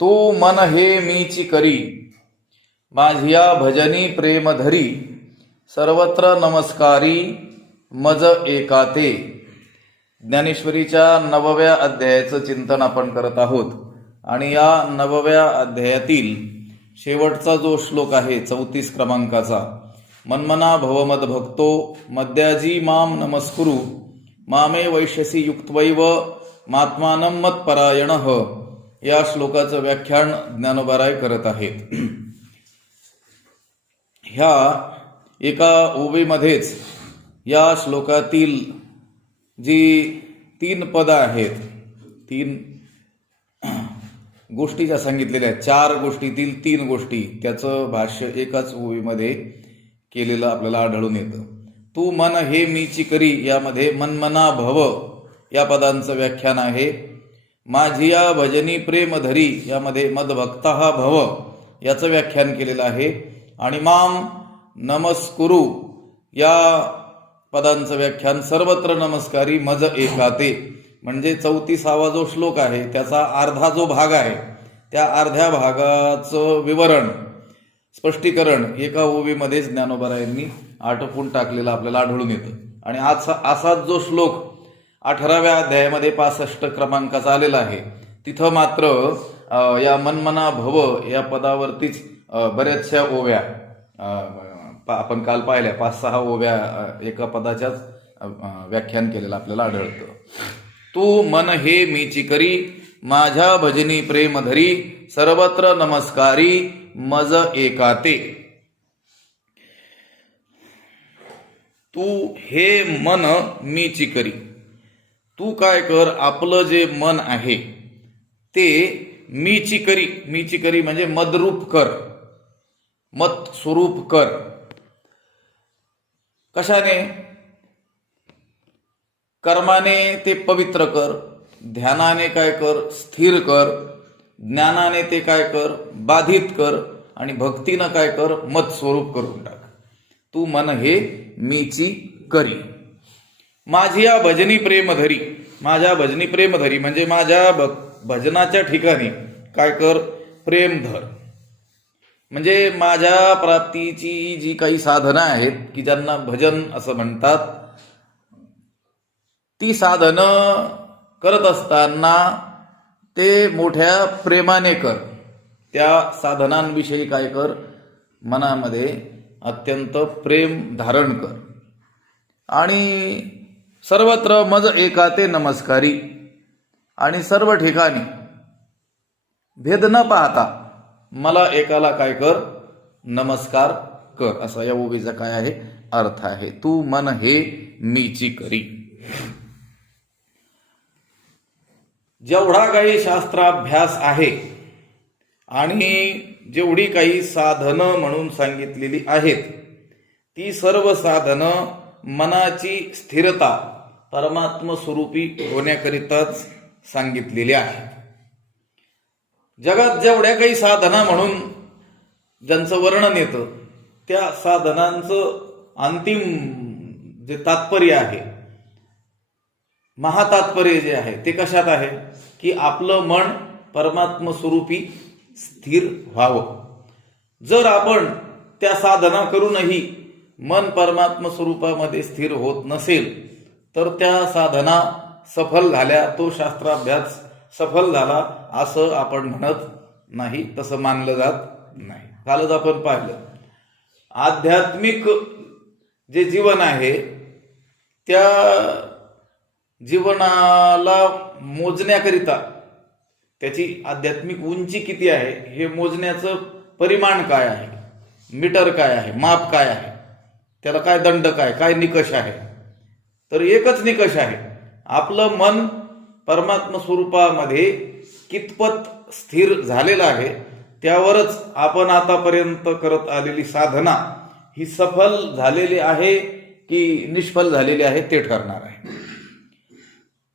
तू मन हे मीची करी, माझिया भजनी प्रेम धरी, सर्वत्र नमस्कारी मज एकाते. ज्ञानेश्वरीच्या 9व्या अध्यायाचं चिंतन आपण करत आहोत आणि या 9व्या अध्यायातील शेवटचा जो श्लोक आहे 34 क्रमांकाचा, मन्मना भवमद भक्तो मद्याजी माम नमस्कुरु मामे वैश्यसी युक्तवैव मात्मानं मत्परायणः, या श्लोकाचं व्याख्यान ज्ञानोबाराय करत आहेत. ह्या एका ओवीमध्येच या श्लोकातील जी 3 पदं आहेत, 3 गोष्टी ज्या सांगितलेल्या आहेत, 4 गोष्टीतील 3 गोष्टी, त्याचं भाष्य एकाच ओवीमध्ये केलेलं आपल्याला आढळून येतं. तू मन हे मीची करी यामध्ये मन्मना भव या पदांचं व्याख्यान आहे. माझिया भजनी प्रेम धरी यामध्ये मदभक्ता भव याचं व्याख्यान केलेलं आहे. आणि माम नमस्कुरु या पदांचं व्याख्यान सर्वत्र नमस्कारी मज एकाते, म्हणजे 34वा जो श्लोक आहे त्याचा अर्धा जो भाग आहे त्या अर्ध्या भागाचं विवरण, स्पष्टीकरण एका ओवीमध्येच ज्ञानोबारायांनी आटपून टाकलेलं आपल्याला आढळून येतं. आणि असाच जो श्लोक 18व्या अध्यायामध्ये 65 क्रमांकाचा आलेला आहे, तिथं मात्र या मन्मना भव या पदावरतीच बऱ्याचशा ओव्या आपण काल पाहिल्या, 5-6 ओव्या एका पदाच्याच व्याख्यान केलेलं आपल्याला आढळतं. तू मन हे मीची करी, माझ्या भजनी प्रेम धरी, सर्वत्र नमस्कारी मज एकाते. तू हे मन मीची करी, तू काय कर, आपलं जे मन आहे ते मीची करी, मीची करी म्हणजे मदरूप कर, मत स्वरूप कर. कशाने? कर्माने ते पवित्र कर, ध्यानाने काय कर, स्थिर कर, ज्ञानाने ते काय कर, बाधित कर, आणि भक्तीनं काय कर, मत स्वरूप करून टाक. तू मन हे मीची करी. माझिया भजनी प्रेम धरी, माझ्या भजनी प्रेम धरी म्हणजे माझ्या भजनाच्या ठिकाणी काय कर, प्रेम धर. म्हणजे माझ्या प्राप्तीची जी काही साधनं आहेत की ज्यांना भजन असं म्हणतात, ती साधनं करत असताना ते मोठ्या प्रेमाने कर. त्या साधनांविषयी काय कर, मनामध्ये अत्यंत प्रेम धारण कर. आणि सर्वत्र मज एकाते नमस्कारी, आणि सर्व ठिकाणी भेद न पाहता मला एकाला काय कर, नमस्कार कर. असा या ओवीचा काय आहे, अर्थ आहे. तू मन हे मीची करी. जेवढा काही शास्त्राभ्यास आहे आणि जेवढी काही साधनं म्हणून सांगितलेली आहेत, ती सर्व साधनं मनाची स्थिरता परमात्म स्वरूपी होण्याकरिताच सांगितलेली आहे. जगात जेवढ्या काही साधना म्हणून ज्यांचं वर्णन येतं, त्या साधनांचं अंतिम जे तात्पर्य आहे, महातात्पर्य जे आहे ते कशात आहे की आपलं मन परमात्म स्वरूपी स्थिर व्हावं. जर आपण त्या साधना करूनही मन परमात्म स्वरूपामध्ये स्थिर होत नसेल तर त्या साधना सफल झाल्या, तो शास्त्राभ्यास सफल झाला असं आपण म्हणत नाही, तसं मानलं जात नाही. कालच आपण पाहिलं, आध्यात्मिक जे जीवन आहे त्या जीवनाला मोजण्याकरिता त्याची आध्यात्मिक उंची किती आहे हे मोजण्याचं परिमाण काय आहे, मीटर काय आहे, माप काय आहे, त्याला काय दंड काय निकष आहे. तर एकच निकष आहे, आपलं मन परमात्म स्वरूपामध्ये कितपत स्थिर झालेलं आहे त्यावरच आपण आतापर्यंत करत आलेली साधना ही सफल झालेली आहे की निष्फल झालेली आहे ते ठरणार आहे.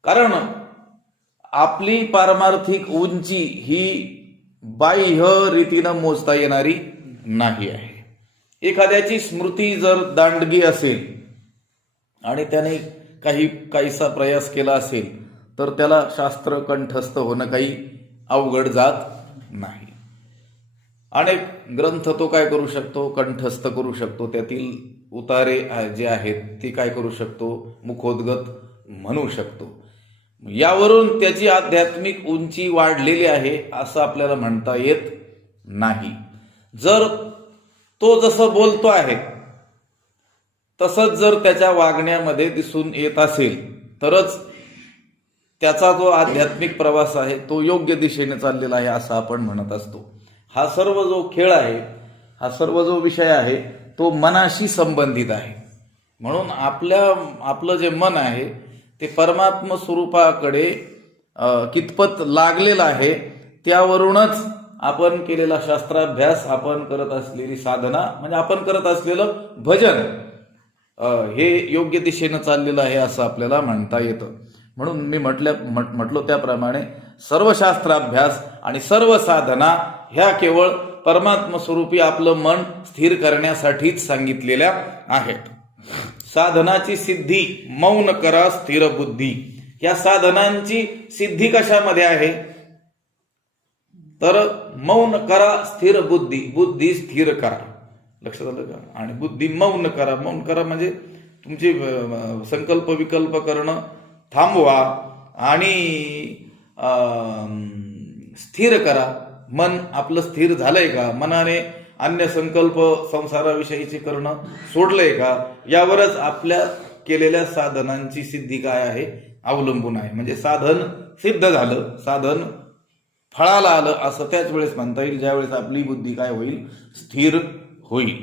कारण आपली पारमार्थिक उंची ही बाह्य रीतीनं मोजता येणारी नाही आहे. एखाद्याची स्मृती जर दांडगी असेल आणि त्याने काहीसा प्रयास केला असेल तर त्याला शास्त्र कंठस्थ होणं काही अवघड जात नाही. अनेक ग्रंथ तो काय करू शकतो, कंठस्थ करू शकतो, त्यातील उतारे जे आहेत ते काय करू शकतो, मुखोद्गत म्हणू शकतो. यावरून त्याची आध्यात्मिक उंची वाढलेली आहे असं आपल्याला म्हणता येत नाही. जर तो जसं बोलतो आहे तसंच जर त्याच्या वागण्यामध्ये दिसून येत असेल तरच त्याचा जो आध्यात्मिक प्रवास आहे तो योग्य दिशेने चाललेला आहे असं आपण म्हणत असतो. हा सर्व जो खेळ आहे, हा सर्व जो विषय आहे तो मनाशी संबंधित आहे. म्हणून आपलं जे मन आहे ते परमात्म स्वरूपाकडे कितपत लागलेलं आहे त्यावरूनच आपण केलेला शास्त्राभ्यास, आपण करत असलेली साधना, म्हणजे आपण करत असलेलं भजन हे योग्य दिशेनं चाललेलं आहे असं आपल्याला म्हणता येतं. म्हणून मी म्हटलो त्याप्रमाणे सर्व शास्त्राभ्यास आणि सर्व साधना ह्या केवळ परमात्म स्वरूपी आपलं मन स्थिर करण्यासाठीच सांगितलेल्या आहेत. साधनाची सिद्धी मौन करा स्थिर बुद्धी. या साधनांची सिद्धी कशामध्ये आहे तर मौन करा स्थिर बुद्धी, बुद्धी स्थिर करा. लक्षात आलं का? आणि बुद्धी मौन करा. मौन करा म्हणजे तुमची संकल्प विकल्प करणं थांबवा आणि स्थिर करा. मन आपलं स्थिर झालंय का, मनाने अन्य संकल्प संसाराविषयीचे करणं सोडलंय का, यावरच आपल्या केलेल्या साधनांची सिद्धी काय आहे अवलंबून आहे. म्हणजे साधन सिद्ध झालं, साधन फळाला आलं असं त्याच वेळेस म्हणता येईल ज्यावेळेस आपली बुद्धी काय होईल, स्थिर होईल.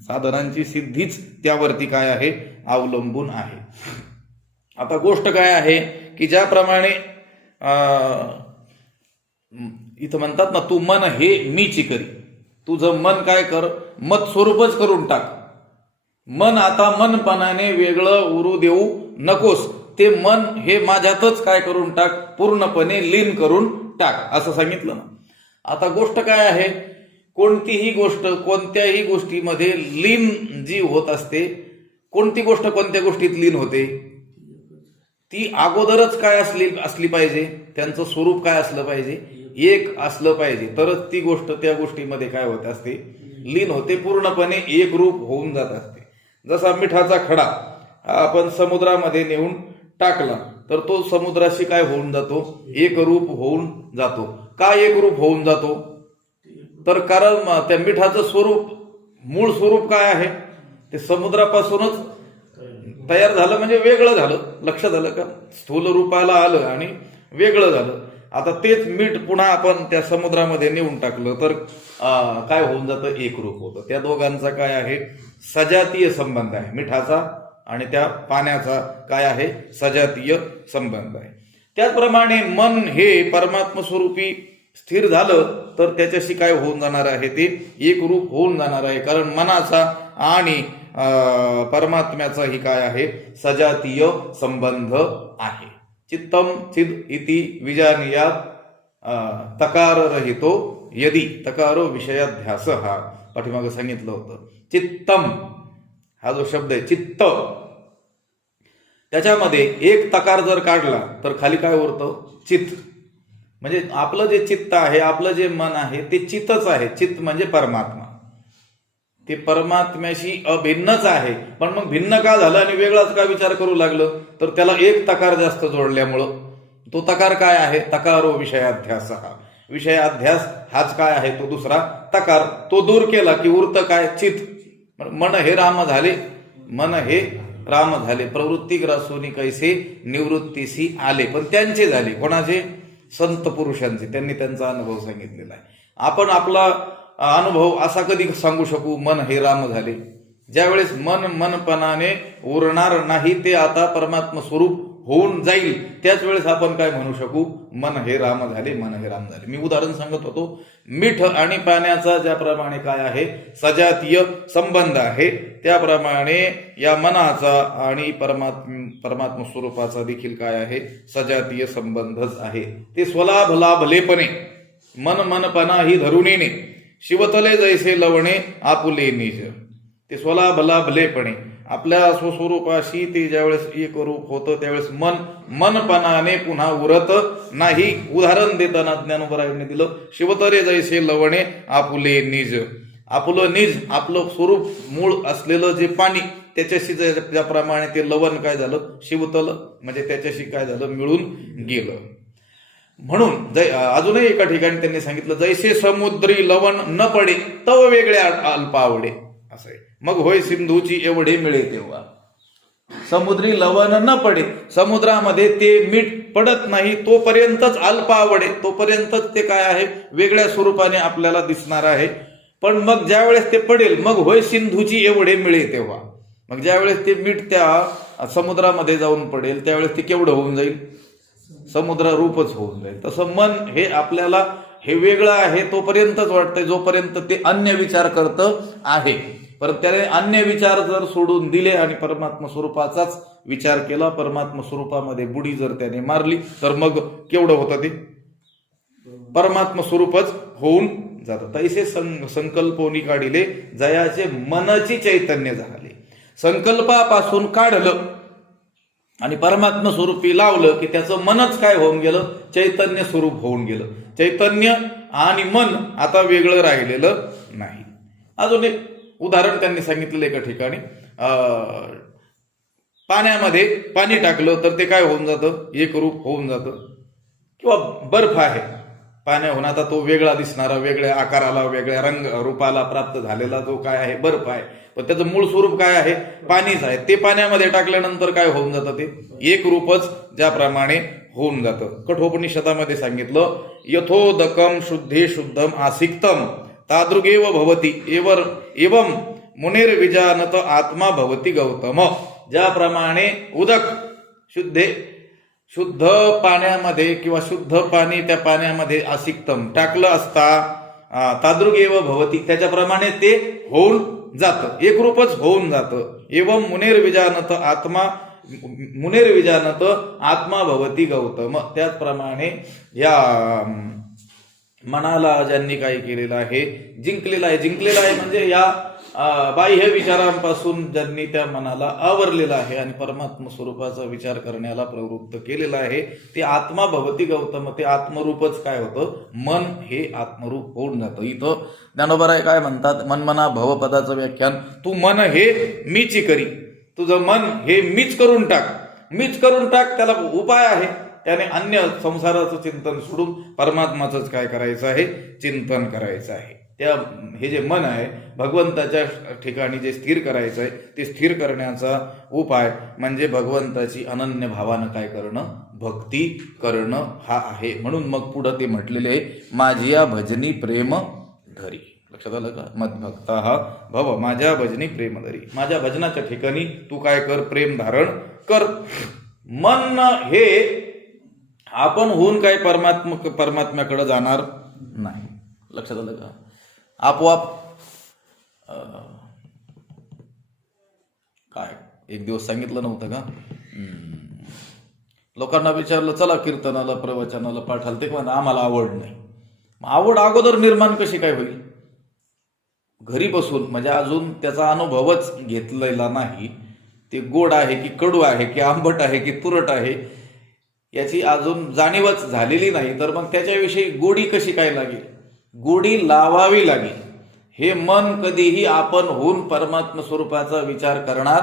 साधनांची सिद्धीच त्यावरती काय आहे अवलंबून आहे. आता गोष्ट काय आहे की ज्याप्रमाणे इथं म्हणतात ना, तू मन हे मीची करी. तुझं मन काय कर, मत स्वरूपच करून टाक. मन आता मनपणाने वेगळं उरू देऊ नकोस. ते मन हे माझ्यातच काय करून टाक, पूर्णपणे लीन करून टाक असं सांगितलं ना. आता गोष्ट काय आहे, कोणतीही गोष्ट कोणत्याही गोष्टीमध्ये लीन जी होत असते, कोणती गोष्ट कोणत्या गोष्टीत लीन होते, ती अगोदरच काय असली पाहिजे, त्यांचं स्वरूप काय असलं पाहिजे, एक असलं पाहिजे. तरच ती गोष्ट त्या गोष्टीमध्ये काय होत असते, लीन होते, पूर्णपणे एक रूप होऊन जात असते. जसा मिठाचा खडा आपण समुद्रामध्ये नेऊन टाकला तर तो समुद्राशी काय होऊन जातो, एक रूप होऊन जातो. का एक रूप होऊन जातो तर कारण त्या मिठाचं स्वरूप, मूळ स्वरूप काय आहे, ते समुद्रापासूनच तयार झालं, म्हणजे वेगळं झालं. लक्षात आलं का? स्थूल रूपाला आलं आणि वेगळं झालं. आता तेच मीठ पुन्हा आपण त्या समुद्रामध्ये नेऊन टाकलं तर काय होऊन जातं, एक रूप होतं. त्या दोघांचा काय आहे, सजातीय संबंध आहे. मिठाचा आणि त्या पाण्याचा काय आहे, सजातीय संबंध आहे. त्याचप्रमाणे मन हे परमात्म स्वरूपी स्थिर झालं तर त्याच्याशी काय होऊन जाणार आहे, ते एक रूप होऊन जाणार आहे. कारण मनाचा आणि परमात्म्याचाही काय आहे, सजातीय संबंध आहे. चित्तम चिद इति विजानीयात तकार रहितो यदी तकारो विषयाध्यास. हा पाठीमागे सांगितलं होतं. चित्तम हा जो शब्द आहे चित्त, त्याच्यामध्ये एक तकार जर काढला तर खाली काय उरतं, चित्त. म्हणजे आपलं जे चित्त आहे, आपलं जे मन आहे ते चित्तच आहे. चित्त म्हणजे परमात्मा, ते परमात्म्याशी अभिन्नच आहे. पण मग भिन्न का झालं आणि वेगळाच का विचार करू लागलं तर त्याला एक तकार जास्त जोडल्यामुळं. तो तकार काय आहे, तकारो विषयाध्यास. हा विषयाध्यास हाच काय आहे, तो दुसरा तकार. तो दूर केला की उरतं काय, चित्त. मन हे राम झाले, मन हे राम झाले. प्रवृत्ती ग्रासोनी कैसे निवृत्तीसी आले. पण त्यांचे झाले, कोणाचे, संत पुरुषांचे. त्यांनी त्यांचा अनुभव सांगितलेला आहे. आपण आपला अनुभव असा कधी सांगू शकू, मन हे राम झाले, ज्यावेळेस मनपणाने उरणार नाही, ते आता परमात्म स्वरूप होऊन जाईल, त्याच वेळेस आपण काय म्हणू शकू, मन हे राम झाले, मन हे राम झाले. मी उदाहरण सांगत होतो, मीठ आणि पाण्याचा ज्याप्रमाणे काय आहे सजातीय संबंध आहे, त्याप्रमाणे या मनाचा आणि परमात्म स्वरूपाचा देखील काय आहे, सजातीय संबंधच आहे. ते स्वलाभ लाभलेपणे मनपणा ही धरुणीने शिवतले जैसे लवणे आपुले निज. ते स्वलाभ लाभलेपणे आपल्या स्वस्वरूपाशी ते ज्यावेळेस एक रूप होतं त्यावेळेस मनपणाने पुन्हा उरत नाही. उदाहरण देताना ज्ञानोबरायांनी दिलं, शिवतरे जैसे लवणे आपुले निज. आपलं निज, आपलं स्वरूप मूळ असलेलं जे पाणी, त्याच्याशी ज्याप्रमाणे ते लवण काय झालं, शिवतलं, म्हणजे त्याच्याशी काय झालं, मिळून गेलं. म्हणून अजूनही एका ठिकाणी त्यांनी सांगितलं, जैसे समुद्री लवण न पडे तव वेगळे अल्प आवडे, असं आहे. मग होय सिंधूची एवढे मिळे तेव्हा. समुद्री लवण न पडे, समुद्रामध्ये ते मीठ पडत नाही तोपर्यंतच अल्प आवडे, तोपर्यंतच ते काय आहे, वेगळ्या स्वरूपाने आपल्याला दिसणार आहे. पण मग ज्या वेळेस ते पडेल, मग होय सिंधूची एवढे मिळे तेव्हा. मग ज्या वेळेस ते मीठ त्या समुद्रामध्ये जाऊन पडेल त्यावेळेस ते केवढं होऊन जाईल, समुद्र रूपच होऊन जाईल. तसं मन हे आपल्याला हे वेगळं आहे तोपर्यंतच वाटतंय, जोपर्यंत ते अन्य विचार करतं आहे. परत त्याने अन्य विचार जर सोडून दिले आणि परमात्मा स्वरूपाचाच विचार केला, परमात्मा स्वरूपामध्ये बुडी जर त्याने मारली, तर मग केवढं होतं, ते परमात्मा स्वरूपच होऊन जातं. तैसे संकल्पोनी काढिले जयाचे मनची चैतन्य झाले. संकल्पापासून काढलं आणि परमात्मा स्वरूपी लावलं की त्याचं मनच काय होऊन गेलं, चैतन्य स्वरूप होऊन गेलं. चैतन्य आणि मन आता वेगळं राहिलेलं नाही. अजून एक उदाहरण त्यांनी सांगितलेलं एका ठिकाणी, पाण्यामध्ये पाणी टाकलं तर ते काय होऊन जातं, एक रूप होऊन जातं. किंवा बर्फ आहे, पाण्याहून आता तो वेगळा दिसणारा, वेगळ्या आकाराला, वेगळ्या रंग रूपाला प्राप्त झालेला जो काय आहे बर्फ आहे, पण त्याचं मूळ स्वरूप काय आहे, पाणीच आहे. ते पाण्यामध्ये टाकल्यानंतर काय होऊन जातं, ते एक रूपच ज्याप्रमाणे होऊन जातं. कठोपनिषदामध्ये सांगितलं, यथोदकम शुद्धे शुद्धम आसिक्तम तादृगेव भवती एवं मुनिर्विजानत आत्मा भवती गौतम. ज्याप्रमाणे उदक शुद्ध पाण्यामध्ये किंवा शुद्ध पाणी त्या पाण्यामध्ये आसिक्तम टाकलं असता, तादृगेव भवती त्याच्याप्रमाणे ते होऊन जातं, एकरूपच होऊन जातं. एवं मुनिर्विजानत आत्मा भवती गौतम. त्याचप्रमाणे या मनाला ज्यांनी काय केलेलं आहे, जिंकलेलं आहे म्हणजे या बाह्य विचारांपासून ज्यांनी त्या मनाला आवरलेलं आहे आणि परमात्मा स्वरूपाचा विचार करण्याला प्रवृत्त केलेला आहे, ते आत्मा भवती गौतम. ते आत्मरूपच काय होतं, मन हे आत्मरूप होऊन जातं. इथं ज्ञानोबराय काय म्हणतात, मनमना भव पदाचं व्याख्यान, तू मन हे मीची करी, तुझं मन हे मीच करून टाक. त्याला उपाय आहे, त्याने अन्य संसाराचं चिंतन सोडून परमात्माचंच काय करायचं आहे, चिंतन करायचं आहे. हे जे मन आहे भगवंताच्या ठिकाणी जे स्थिर करायचं आहे, ते स्थिर करण्याचा उपाय म्हणजे भगवंताची अनन्य भावानं काय करणं, भक्ती करणं हा आहे. म्हणून मग पुढं ते म्हटलेले आहे, माझी या भजनी प्रेम धरी. लक्षात आलं का, मद्भक्ता हा भव, माझ्या भजनी प्रेम धरी. माझ्या भजनाच्या ठिकाणी तू काय कर, प्रेम धारण कर. मन हे आपण होऊन काय परमात्म्याकडे जाणार नाही. लक्षात आलं का, आपोआप काय एक दिवस सांगितलं नव्हतं का, लोकांना विचारलं चला कीर्तनाला, प्रवचनाला, पाठाला, ते म्हणा आम्हाला आवड नाही. आवड अगोदर निर्माण कशी काय होईल, घरी बसून, म्हणजे अजून त्याचा अनुभवच घेतलेला नाही. ते गोड आहे की कडू आहे की आंबट आहे की तुरट आहे याची अजून जाणीवच झालेली नाही, तर मग त्याच्याविषयी गोडी कशी काय लागेल, गोडी लावावी लागेल. हे मन कधीही आपण होऊन परमात्मा स्वरूपाचा विचार करणार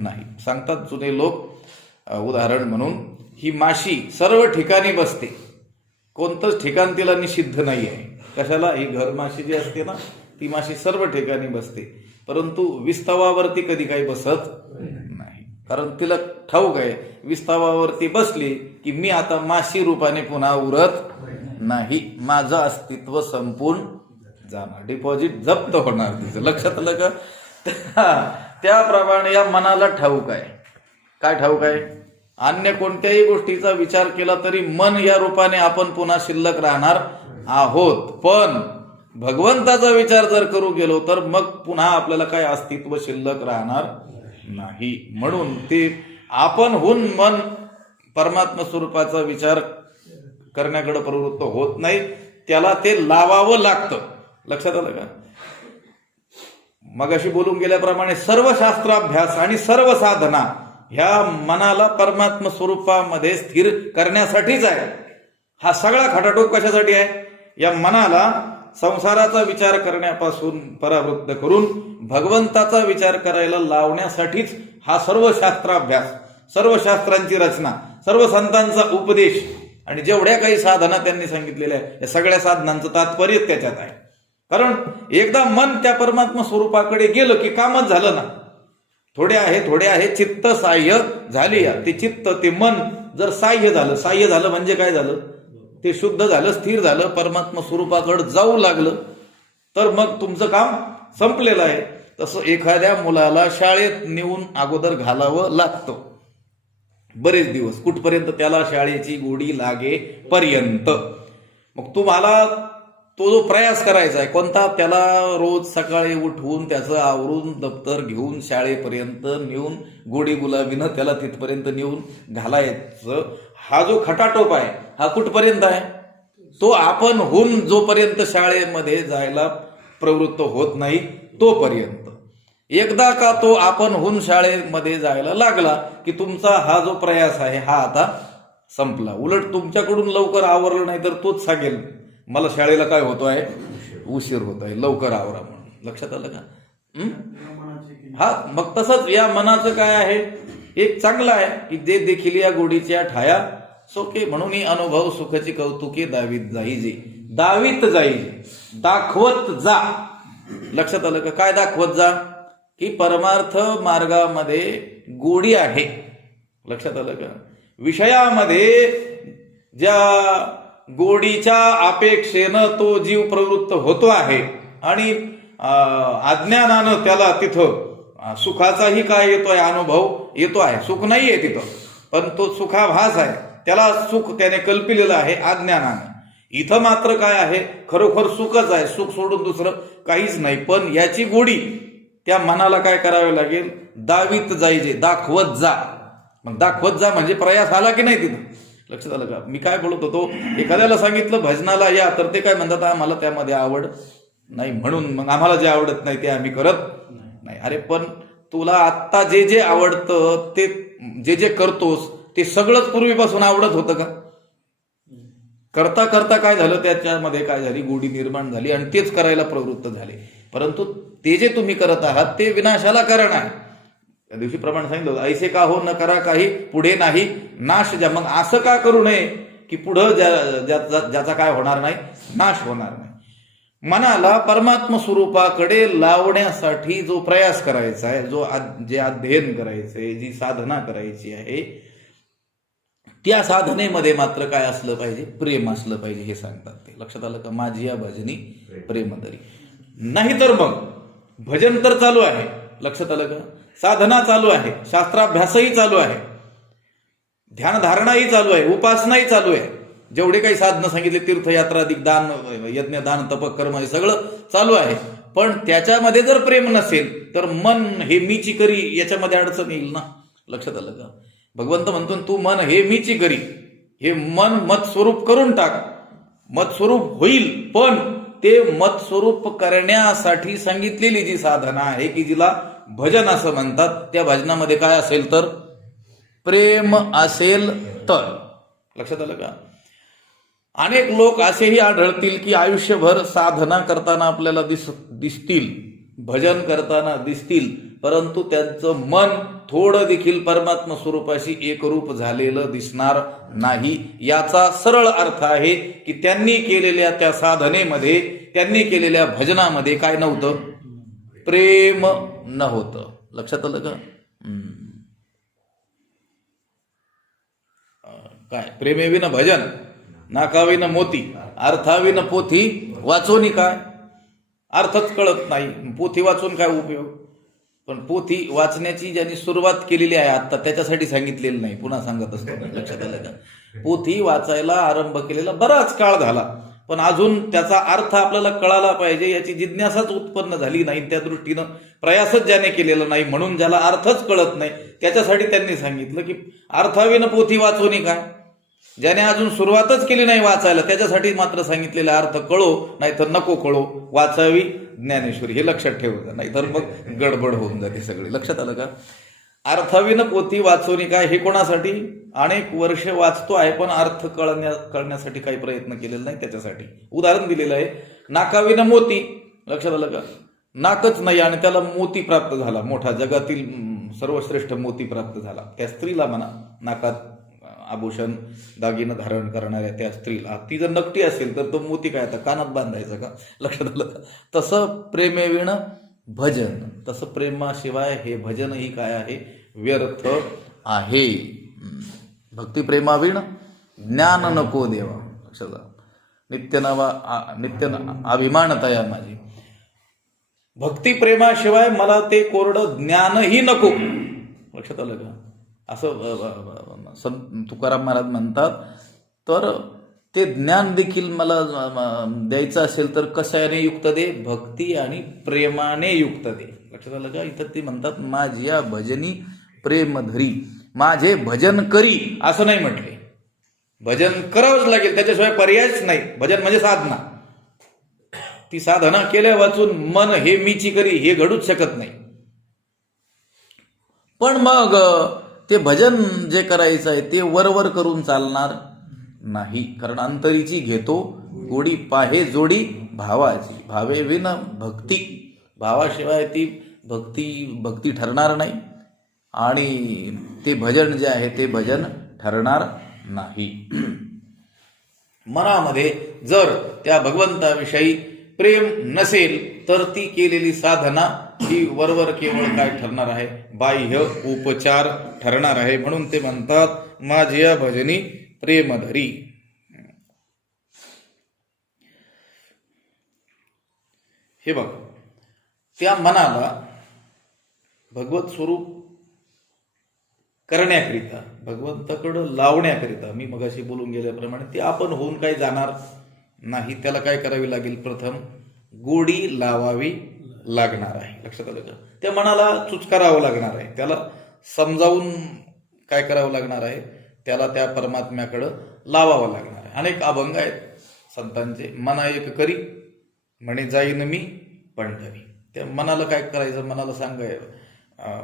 नाही. सांगतात जुने लोक, उदाहरण म्हणून, ही माशी सर्व ठिकाणी बसते, कोणतंच ठिकाण तिला निषिद्ध नाही आहे. कशाला, ही घरमाशी जी असते ना, ती माशी सर्व ठिकाणी बसते, परंतु विस्तवावरती कधी काही बसत नाही. कारण तिला ठाऊक आहे, विस्तवावरती बसली की मी आता माशी रूपाने पुन्हा उरत नाही, माझं अस्तित्व संपून जाणार, डिपॉझिट जप्त होणार तिचं. लक्षात आलं का, त्याप्रमाणे या मनाला ठाऊक आहे. काय ठाऊक आहे, अन्य कोणत्याही गोष्टीचा विचार केला तरी मन या रूपाने आपण पुन्हा शिल्लक राहणार आहोत. पण भगवंताचा विचार जर करू गेलो तर मग पुन्हा आपल्याला काय अस्तित्व शिल्लक राहणार नाही. म्हणून ते आपण होऊन मन परमात्मा स्वरूपाचा विचार करण्याकडे प्रवृत्त होत नाही, त्याला ते लावावं लागतं. लक्षात आलं का, मगाशी बोलून गेल्याप्रमाणे सर्व शास्त्राभ्यास आणि सर्व साधना ह्या मनाला परमात्म स्वरूपामध्ये स्थिर करण्यासाठीच आहे. हा सगळा खटाटोप कशासाठी आहे? या मनाला संसाराचा विचार करण्यापासून परावृत्त करून भगवंताचा विचार करायला लावण्यासाठीच हा सर्व शास्त्राभ्यास, सर्व शास्त्रांची रचना, सर्व संतांचा उपदेश आणि जेवढ्या काही साधना त्यांनी सांगितलेल्या आहे या सगळ्या साधनांचं तात्पर्य त्याच्यात आहे. कारण एकदा मन त्या परमात्मा स्वरूपाकडे गेलं की कामच झालं ना. थोडे आहे चित्त साह्य झाली. ते चित्त, ते मन जर साह्य झालं म्हणजे काय झालं? ते शुद्ध झालं, स्थिर झालं, परमात्मा स्वरूपाकडे जाऊ लागलं, तर मग तुमचं काम संपलेलं आहे. तसं एखाद्या मुलाला शाळेत नेऊन अगोदर घालावं लागतं बरेच दिवस, कुठपर्यंत? त्याला शाळेची गोडी लागेपर्यंत. मग तुम्हाला तो जो प्रयास करायचा आहे कोणता? त्याला रोज सकाळी उठवून त्याचं आवरून दप्तर घेऊन शाळेपर्यंत नेऊन गोडी गुलाबीनं त्याला तिथपर्यंत नेऊन घालायचं. हा जो खटाटोप आहे हा कुठपर्यंत आहे? तो आपण होऊन जोपर्यंत शाळेमध्ये जायला प्रवृत्त होत नाही तोपर्यंत. एकदा का तो आपण होऊन शाळेमध्ये जायला लागला की तुमचा हा जो प्रयास आहे हा आता संपला. उलट तुमच्याकडून लवकर आवरलं नाही तर तोच सांगेल मला शाळेला काय होतो आहे, उशीर होत आहे, लवकर आवरा म्हणून. लक्षात आलं का? हा, मग तसंच या मनाचं काय आहे? एक चांगलं आहे की जे देखील या गोडीच्या ठाया सोके म्हणून अनुभव सुखाची कौतुके दावीत जाईजे. दावीत जाईजे, दाखवत जा. लक्षात आलं का? काय दाखवत जा? की परमार्थ मार्गामध्ये गोडी आहे. लक्षात आलं का? विषयामध्ये ज्या गोडीच्या अपेक्षेनं तो जीव प्रवृत्त होतो आहे आणि अज्ञानानं त्याला तिथं सुखाचाही काय येतोय, अनुभव येतो आहे. सुख नाही आहे तिथं, पण तो सुखाभास आहे, त्याला सुख त्याने कल्पिलेलं आहे अज्ञानाने. इथं मात्र काय आहे? खरोखर सुखच आहे, सुख सोडून दुसरं काहीच नाही. पण याची गोडी त्या मनाला काय करावे लागेल? दावीत जायचे, दाखवत जा. मग दाखवत जा म्हणजे प्रयास आला की नाही तिथं? लक्षात आलं का? मी काय बोलत होतो? एखाद्याला सांगितलं भजनाला या, तर ते काय म्हणतात? आम्हाला त्यामध्ये आवड नाही म्हणून मग आम्हाला जे आवडत नाही ते आम्ही करत नाही. अरे पण तुला आत्ता जे जे आवडतं ते जे जे करतोस ते सगळंच पूर्वीपासून आवडत होतं का? करता करता काय झालं? त्याच्यामध्ये काय झाली? गोडी निर्माण झाली आणि तेच करायला प्रवृत्त झाले. परंतु ते जे तुम्ही करत आहात ते विनाशाला कारण आहे. त्या दिवशी प्रमाण सांगितलं, ऐसे का हो न करा काही पुढे नाही नाश ज्या. मग असं का करू नये की पुढं ज्याचा काय होणार नाही? नाश होणार नाही. मनाला परमात्म स्वरूपाकडे लावण्यासाठी जो प्रयास करायचा आहे, जे अध्ययन करायचंय, जी साधना करायची आहे, त्या साधनेमध्ये मात्र काय असलं पाहिजे? प्रेम असलं पाहिजे. हे सांगतात ते. लक्षात आलं का? माझी या भजनी प्रेमदरी. नाहीतर मग भजन तर चालू आहे, लक्षात आलं का? साधना चालू आहे, शास्त्राभ्यासही चालू आहे, ध्यानधारणाही चालू आहे, उपासनाही चालू आहे. जेवढे काही साधनं सांगितले, तीर्थयात्रा, दिग्दान, यज्ञ, दान, तप, कर्म, हे सगळं चालू आहे. पण त्याच्यामध्ये जर प्रेम नसेल तर मन हे मीची करी याच्यामध्ये अडचण येईल ना. लक्षात आलं का? भगवंत म्हणतो तू मन हे मीची करी, हे मन मत स्वरूप करून टाक. मत स्वरूप होईल, पण ते मत स्वरूप करण्यासाठी सांगितलेली जी साधना आहे की जिला भजन असं म्हणतात, त्या भजनामध्ये काय असेल तर प्रेम असेल तर. लक्षात आलं का? अनेक लोक असेही आढळतील की आयुष्यभर साधना करताना आपल्याला दिसतील, भजन करताना दिसतील, परंतु त्यांचं मन थोडं देखील परमात्मा स्वरूपाशी एकरूप झालेलं दिसणार नाही. याचा सरळ अर्थ आहे की त्यांनी केलेल्या त्या साधनेमध्ये, त्यांनी केलेल्या भजनामध्ये काय नव्हतं? प्रेम नव्हतं. लक्षात आलं का? काय? प्रेमेविन भजन नाकाविन मोती, अर्थाविन पोथी वाचोनी काय? अर्थच कळत नाही, पोथी वाचून काय उपयोग? पण पोथी वाचण्याची ज्यांनी सुरुवात केलेली आहे आता त्याच्यासाठी सांगितलेलं नाही, पुन्हा सांगत असतो. लक्षात आलं का? पोथी वाचायला आरंभ केलेला बराच काळ झाला, पण अजून त्याचा अर्थ आपल्याला कळाला पाहिजे याची जिज्ञासाच उत्पन्न झाली नाही. त्या दृष्टीनं प्रयासच ज्याने केलेला नाही, म्हणून ज्याला अर्थच कळत नाही त्याच्यासाठी त्यांनी सांगितलं की अर्थाविन पोथी वाचोनी काय? ज्याने अजून सुरुवातच केली नाही वाचायला त्याच्यासाठी मात्र सांगितलेला अर्थ कळो, नाही तर नको कळो, वाचावी ज्ञानेश्वरी, हे लक्षात ठेवायचं, नाहीतर मग गडबड होऊन जाते सगळी. लक्षात आलं का? अर्थाविन पोथी वाचोनी काय, हे कोणासाठी? अनेक वर्ष वाचतो आहे पण अर्थ कळण्यासाठी काही प्रयत्न केलेला नाही. त्याच्यासाठी उदाहरण दिलेलं आहे, नाकाविन मोती. लक्षात आलं का? नाकच नाही आणि त्याला मोती प्राप्त झाला, मोठा जगातील सर्वश्रेष्ठ मोती प्राप्त झाला. त्या स्त्रीला म्हणा, नाकात आभूषण दागिनं धारण करणाऱ्या त्या स्त्रीला, ती जर नकटी असेल तर तो मोती काय आता कानात बांधायचा का? लक्षात आलं का? तसं प्रेमेविण भजन, तसं प्रेमाशिवाय हे भजनही काय आहे? व्यर्थ आहे. भक्तिप्रेमाविण ज्ञान नको देवा. लक्षात आलं? नित्य अभिमानतया माझी. भक्तिप्रेमाशिवाय मला ते कोरडं ज्ञानही नको. लक्षात आलं का? असं तुकाराम महाराज म्हणतात. तर ते ज्ञान देखील मला द्यायचं असेल तर कशाने युक्त दे? भक्ती आणि प्रेमाने युक्त दे. लक्षात आलं का? इथं ते म्हणतात, माझ्या भजनी प्रेम धरी, माझे भजन करी. असं नाही म्हटले, भजन करावंच लागेल, त्याच्याशिवाय पर्यायच नाही. भजन म्हणजे साधना. ती साधना केल्या वाचून मन हे मीची करी हे घडूच शकत नाही. पण मग ते भजन जे करायचं आहे ते वरवर करून चालणार नाही. कारण अंतरीची घेतो गोडी, पाहे जोडी भावाची. भावे विन भक्ती, भावाशिवाय ती भक्ती ठरणार नाही आणि ते भजन जे आहे ते भजन ठरणार नाही. मनामध्ये जर त्या भगवंताविषयी प्रेम नसेल तर ती केलेली साधना ही वरवर केवळ काय ठरणार आहे? बाह्य उपचार ठरणार आहे. म्हणून ते म्हणतात, माझ्या भजनी प्रेम धरी. हे बघ, त्या मनाला भगवत स्वरूप करण्याकरिता, भगवंताकडं लावण्याकरिता, मी मगाशी बोलून गेल्याप्रमाणे ते आपण होऊन काही जाणार नाही. त्याला काय करावी लागेल? प्रथम गोडी लावावी लागणार आहे. लक्षात आलं का? त्या मनाला चुचकारावं लागणार आहे, त्याला समजावून काय करावं लागणार आहे? त्याला त्या परमात्म्याकडं लावावं लागणार आहे. अनेक अभंग आहेत संतांचे. मना एक करी म्हणे जाईन मी पंढरी. त्या मनाला काय करायचं? मनाला सांगाय,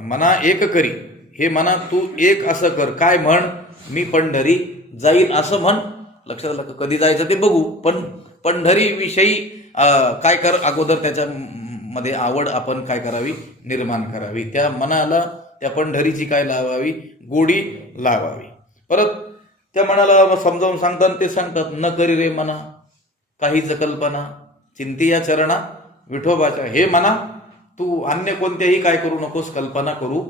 मना एक करी, हे मना तू एक असं कर. काय म्हण? मी पंढरी जाईन असं म्हण. लक्षात आलं का? कधी जायचं ते बघू, पण पंढरी विषयी काय कर? अगोदर त्याच्या मध्ये आवड आपण काय करावी? निर्माण करावी. त्या मनाला त्या पंढरीची काय लावावी? गोडी लावावी. परत त्या मनाला समजावून सांगतात, ते सांगतात, न करी रे मना काहीच कल्पना, चिंती या चरणा विठोबाच्या. हे मना तू अन्य कोणत्याही काय करू नकोस, कल्पना करू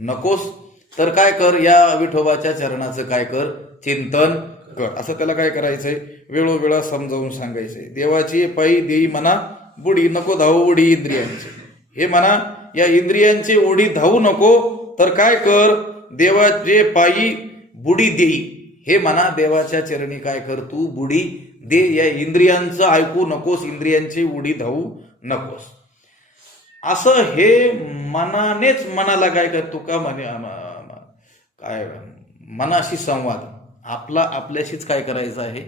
नकोस, तर काय कर? या विठोबाच्या चरणाचं काय कर? चिंतन कर. असं त्याला काय करायचंय? वेळोवेळा समजावून सांगायचंय. देवाची पायी देई मना बुडी, नको धावू उडी इंद्रियांची. हे म्हणा, या इंद्रियांची उडी धावू नको, तर काय कर? देवाचे पायी बुडी देई. हे म्हणा, देवाच्या चरणी काय कर? तू बुडी दे. या इंद्रियांचं ऐकू नकोस, इंद्रियांची उडी धावू नकोस. असं हे मनानेच मनाला काय कर? तुका म्हणे काय मनाशी संवाद आपला आपल्याशीच काय करायचा आहे?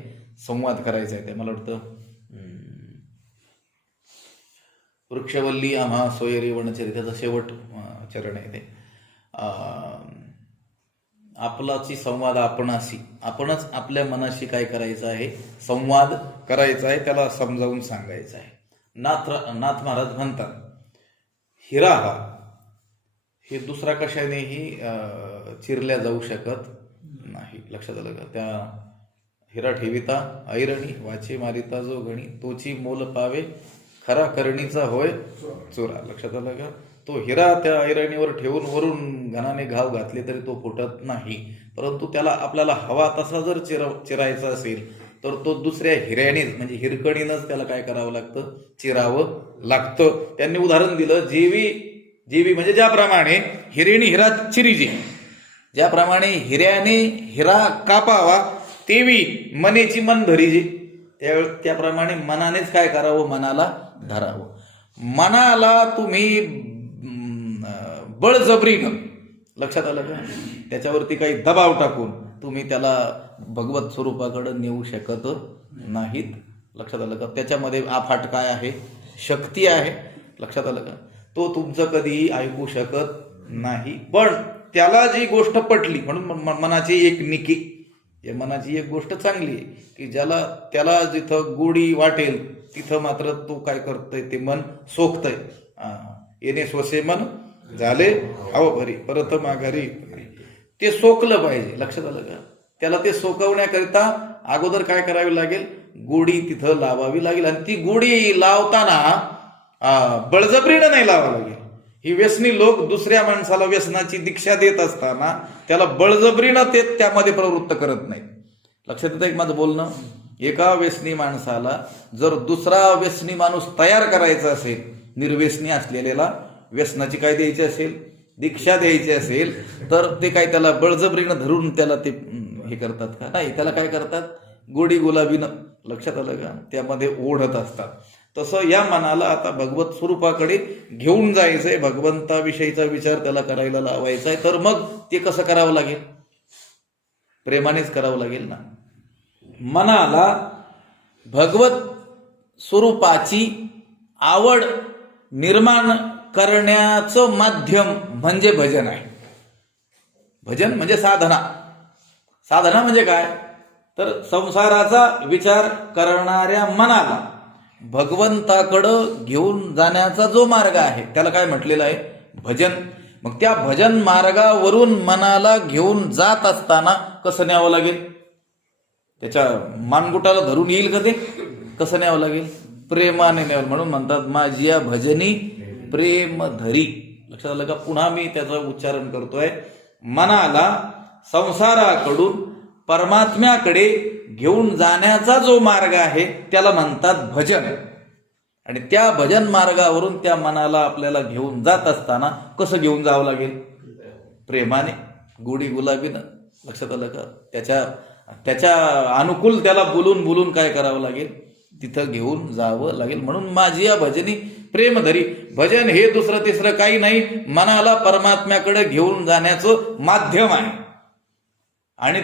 संवाद करायचा आहे. ते मला वाटतं वृक्षवल्ली आम्हा सोयरी वनचरिताचा शेवट चरण आहे ते. आपलाची संवाद आपणाशी, आपणच आपल्या मनाशी काय करायचं आहे? संवाद करायचा आहे, त्याला समजावून सांगायचं आहे. नाथ महाराज म्हणतात, हिरा हा हे दुसरा कशानेही चिरल्या जाऊ शकत नाही. लक्षात आलं का? त्या हिरा ठेविता ऐरणी, वाचे मारिता जो गणी, तोची मोल पावे खरा करणीचा होय चोरा. लक्षात आलं का? तो हिरा त्या ऐरणीवर ठेवून वरून घनाने घाव घातले तरी तो फुटत नाही. परंतु त्याला आपल्याला हवा तसा जर चिरायचा असेल तर तो दुसऱ्या हिऱ्यानेच म्हणजे हिरकणीनंच त्याला काय करावं लागतं? चिरावं लागतं. त्यांनी उदाहरण दिलं, जेवी म्हणजे ज्याप्रमाणे हिरेनी हिरा चिरीजी, ज्याप्रमाणे हिऱ्याने हिरा कापावा तेवी मनेची मन धरीजी, त्याप्रमाणे मनानेच काय करावं? मनाला धरावं. मनाला तुम्ही बळजबरीनं, लक्षात आलं का? त्याच्यावरती काही दबाव टाकून तुम्ही त्याला भगवत स्वरूपाकडे नेऊ शकत नाहीत. लक्षात आलं का? त्याच्यामध्ये अफाट काय आहे? शक्ती आहे. लक्षात आलं का? तो तुमचं कधीही ऐकू शकत नाही. पण त्याला जी गोष्ट पटली, म्हणून मनाची एक निकी, या मनाची एक गोष्ट चांगली आहे की त्याला जिथं गोडी वाटेल तिथं मात्र तो काय करतोय, ते मन सोखतय. येणे स्वसे मन झाले हाव भरी, परत माघारी. ते सोकलं पाहिजे. लक्षात आलं का? त्याला ते सोकवण्याकरिता अगोदर काय करावे लागेल, गोडी तिथं लावावी लागेल. आणि ती गोडी लावताना बळजबरीनं नाही लावावी लागेल. ही व्यसनी लोक दुसऱ्या माणसाला व्यसनाची दीक्षा देत असताना त्याला बळजबरीनं ते त्यामध्ये प्रवृत्त करत नाहीत. लक्षात येतं एक माझं बोलणं? एका व्यसनी माणसाला जर दुसरा व्यसनी माणूस तयार करायचा असेल, निर्व्यसनी असलेल्याला व्यसनाची काय द्यायची असेल, दीक्षा द्यायची असेल, तर ते काय त्याला बळजबरीनं धरून त्याला ते हे करतात का? नाही, त्याला काय करतात, गोडी गुलाबीनं, लक्षात आलं का, त्यामध्ये ओढत असतात. तसं या मनाला आता भगवत स्वरूपाकडे घेऊन जायचंय, भगवंताविषयीचा विचार त्याला करायला लावायचा आहे. तर मग ते कसं करावं लागेल? प्रेमानेच करावं लागेल ना. मनाला भगवत स्वरूपाची आवड निर्माण करण्याचं माध्यम म्हणजे भजन आहे. भजन म्हणजे साधना. साधना म्हणजे काय? तर संसाराचा विचार करणाऱ्या मनाला भगवंताकडं घेऊन जाण्याचा जो मार्ग आहे त्याला काय म्हटलेलं आहे? भजन. मग त्या भजन मार्गावरून मनाला घेऊन जात असताना कसं न्यावं लागेल? त्याच्या मानगुटाला धरून येईल का ते? कसं न्यावं लागेल? प्रेमाने न्यावं. म्हणून म्हणतात माझी या भजनी प्रेम धरी. लक्षात आलं का? पुन्हा मी त्याचं उच्चारण करतोय. मनाला संसाराकडून परमात्म्याकडे घेऊन जाण्याचा जो मार्ग आहे त्याला म्हणतात भजन. आणि त्या भजन मार्गावरून त्या मनाला आपल्याला घेऊन जात असताना कसं घेऊन जावं लागेल? प्रेमाने, गोडी गुलाबीनं. लक्षात आलं का? त्याच्या अनुकूल त्याला बोलून बोलून काय करावं लागेल? तिथं घेऊन जावं लागेल. म्हणून माझी या भजनी प्रेम धरी. भजन हे दुसरं तिसरं काही नाही, मनाला परमात्म्याकडे घेऊन जाण्याचं माध्यम आहे. आणि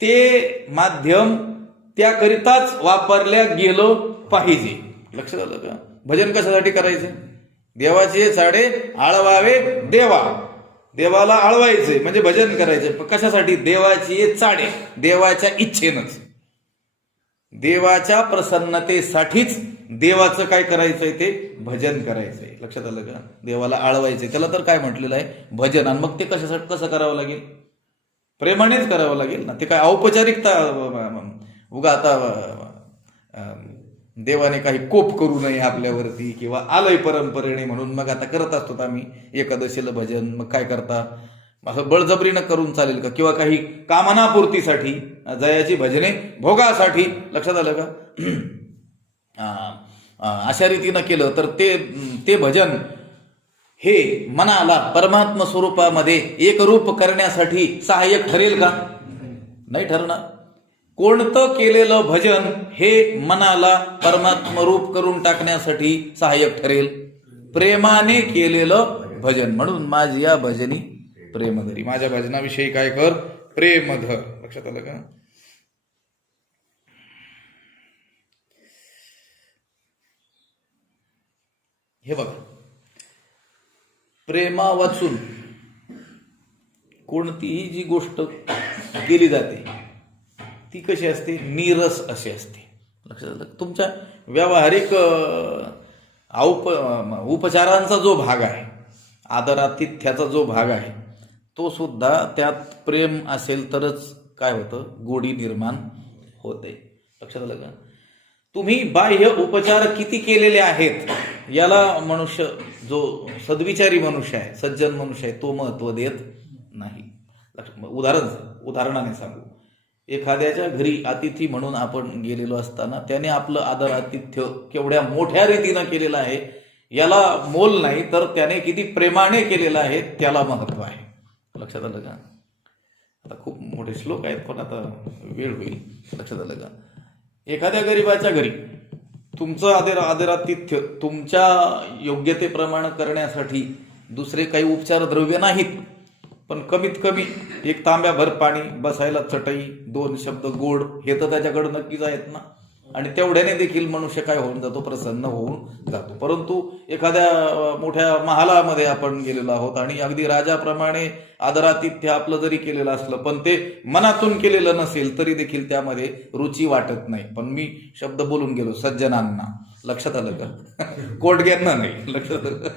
ते माध्यम त्याकरिताच वापरल्या गेलं पाहिजे. लक्षात आलं का? भजन कशासाठी करायचे? देवाचे चाडे आळवावे देवा. देवाला आळवायचे म्हणजे भजन करायचे. कशासाठी? देवाची चाडे, देवाच्या इच्छेनंच, देवाच्या प्रसन्नतेसाठीच देवाचं काय करायचंय? ते भजन करायचंय. लक्षात आलं का? देवाला आळवायचंय, त्याला तर काय म्हटलेलं आहे? भजन. आणि मग ते कशासाठी, कसं करावं लागेल? प्रेमानेच करावं लागेल ना. ते काय औपचारिकता उगा आता देवाने काही कोप करू नये आपल्यावरती किंवा आलय परंपरेने म्हणून मग आता करत असतो आम्ही एकादशीला भजन. मग काय करता? असं बळजबरीनं करून चालेल का? किंवा काही कामनापूर्तीसाठी, जयाची भजने भोगासाठी. लक्षात आलं का? अशा रीतीनं केलं तर ते भजन हे मनाला परमात्मा स्वरूपामध्ये एकरूप करण्यासाठी सहाय्यक ठरेल का? नाही ठरणार. कोणतं केलेलं भजन हे मनाला परमात्मा रूप करून टाकण्यासाठी सहाय्यक ठरेल? प्रेमाने केलेलं भजन. म्हणून माझी या भजनी प्रेमधरी. माझ्या भजनाविषयी काय कर? प्रेमधर. लक्षात आलं का? हे बघा, प्रेमा वाचून कोणतीही जी गोष्ट केली जाते ती कशी असते? नीरस अशी असते. लक्षात आलं? तुमच्या व्यावहारिक उपचारांचा जो भाग आहे, आदरातिथ्याचा जो भाग आहे, तो सुद्धा त्यात प्रेम असेल तरच काय होतं? गोडी निर्माण होते. लक्षात आलं का? तुम्ही बाह्य उपचार किती केलेले आहेत याला मनुष्य, जो सद्विचारी मनुष्य आहे, सज्जन मनुष्य आहे, तो महत्व देत नाही. उदाहरणाने सांगू. एखाद्याच्या घरी अतिथी म्हणून आपण गेलेलो असताना त्याने आपलं आदर आतिथ्य केवढ्या मोठ्या रीतीनं केलेलं आहे याला मोल नाही, तर त्याने किती प्रेमाने केलेलं आहे त्याला महत्व आहे. लक्षात आलं का? आता खूप मोठे श्लोक आहेत पण आता वेळ होईल. लक्षात आलं का? एखाद्या गरीबाच्या घरी तुमचं आदरातिथ्य तुमच्या योग्यतेप्रमाणे करण्यासाठी दुसरे काही उपचार द्रव्य नाहीत, पण कमीत कमी एक तांब्याभर पाणी, बसायला चटई, 2 शब्द गोड, हे तर त्याच्याकडे नक्कीच आहेत ना. आणि तेवढ्याने देखील मनुष्य काय होऊन जातो, प्रसन्न होऊन जातो. परंतु एखाद्या मोठ्या महालामध्ये आपण गेलेलो आहोत आणि अगदी राजाप्रमाणे आदरातिथ्य आपलं जरी केलेलं असलं, पण ते मनातून केलेलं नसेल तरी देखील त्यामध्ये रुची वाटत नाही. पण मी शब्द बोलून गेलो सज्जनांना, लक्षात आलं का? कोटग्यांना नाही, लक्षात आलं.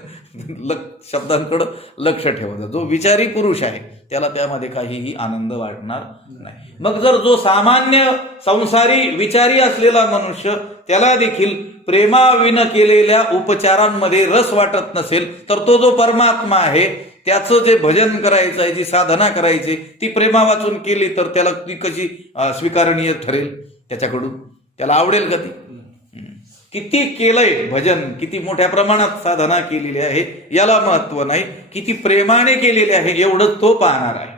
शब्दांकडं लक्ष ठेवायचं. जो विचारी पुरुष आहे त्याला त्यामध्ये काहीही आनंद वाटणार नाही. मग जर जो सामान्य संसारी विचारी असलेला मनुष्य त्याला देखील प्रेमाविन केलेल्या उपचारांमध्ये रस वाटत नसेल, तर तो जो परमात्मा आहे त्याचं जे भजन करायचं आहे, जी साधना करायची ती प्रेमा वाचून केली तर त्याला ती कशी स्वीकारणीय ठरेल? त्याच्याकडून त्याला आवडेल का ती? किती केलंय भजन, किती मोठ्या प्रमाणात साधना केलेली आहे याला महत्व नाही, किती प्रेमाने केलेले आहे एवढंच तो पाहणार आहे.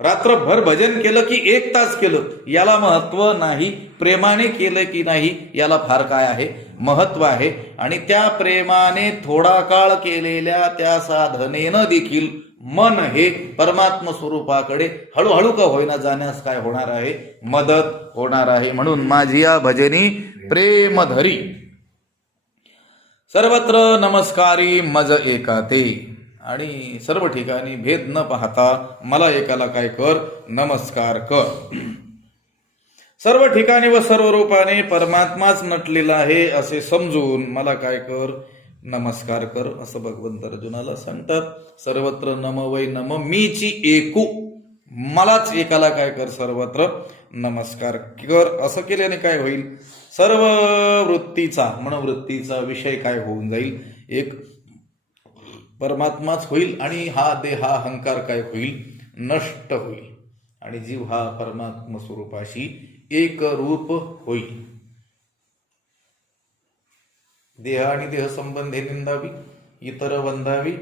रात्रभर भजन केलं की 1 तास केलं याला महत्व नाही, प्रेमाने केलं की नाही याला फार काय आहे, महत्व आहे. आणि त्या प्रेमाने थोडा काळ केलेल्या त्या साधनेनं देखील मन हे परमात्म स्वरूपाकडे हळूहळू का होईना जाण्यास काय होणार आहे, मदत होणार आहे. म्हणून माझी या भजनी प्रेम धरी सर्वत्र नमस्कारी मज एका ते. आणि सर्व ठिकाणी भेद न पाहता मला एकाला काय कर, नमस्कार कर. सर्व ठिकाणी व सर्व रूपाने परमात्माच नटलेला आहे असे समजून मला काय कर, नमस्कार कर, असं भगवंत अर्जुनाला सांगतात. सर्वत्र नम वै नम मीची एकू, मलाच एकाला काय कर, सर्वत्र नमस्कार कर. असं केल्याने काय होईल, सर्व वृत्तीचा मनोवृत्तीचा विषय काय होऊन जाईल, एक परमात्माच होईल. आणि हा देह हा अहंकार काय होईल, नष्ट होईल. आणि जीव हा परमात्मा स्वरूपाशी एकरूप होईल. देह आणि देह संबंधे निंदावी, इतर वंदावी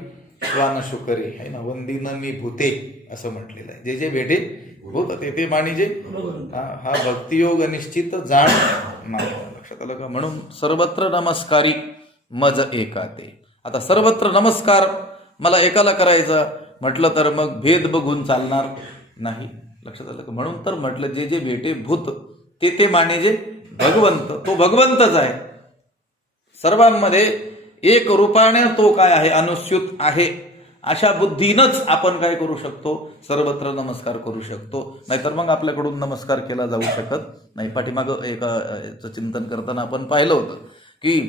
स्वान शुकरे, है ना. वंदिन मी भूते असं म्हटलेलं आहे. जे जे भेटे भूत ते मानिजे, हा भक्तियोग निश्चित जाण नाही. लक्षात आलं का? म्हणून सर्वत्र नमस्कारी मज एका ते. आता सर्वत्र नमस्कार मला एकाला करायचा म्हटलं तर मग भेद बघून चालणार नाही. लक्षात आलं का? म्हणून तर म्हटलं जे जे भेटे भूत ते मानिजे भगवंत. तो भगवंतच आहे. सर्वांमध्ये एक रूपाने तो काय आहे, अनुस्यूत आहे. अशा बुद्धीनच आपण काय करू शकतो, सर्वत्र नमस्कार करू शकतो. नाहीतर मग आपल्याकडून नमस्कार केला जाऊ शकत नाही. पाठीमागं एका चिंतन करताना आपण पाहिलं होतं की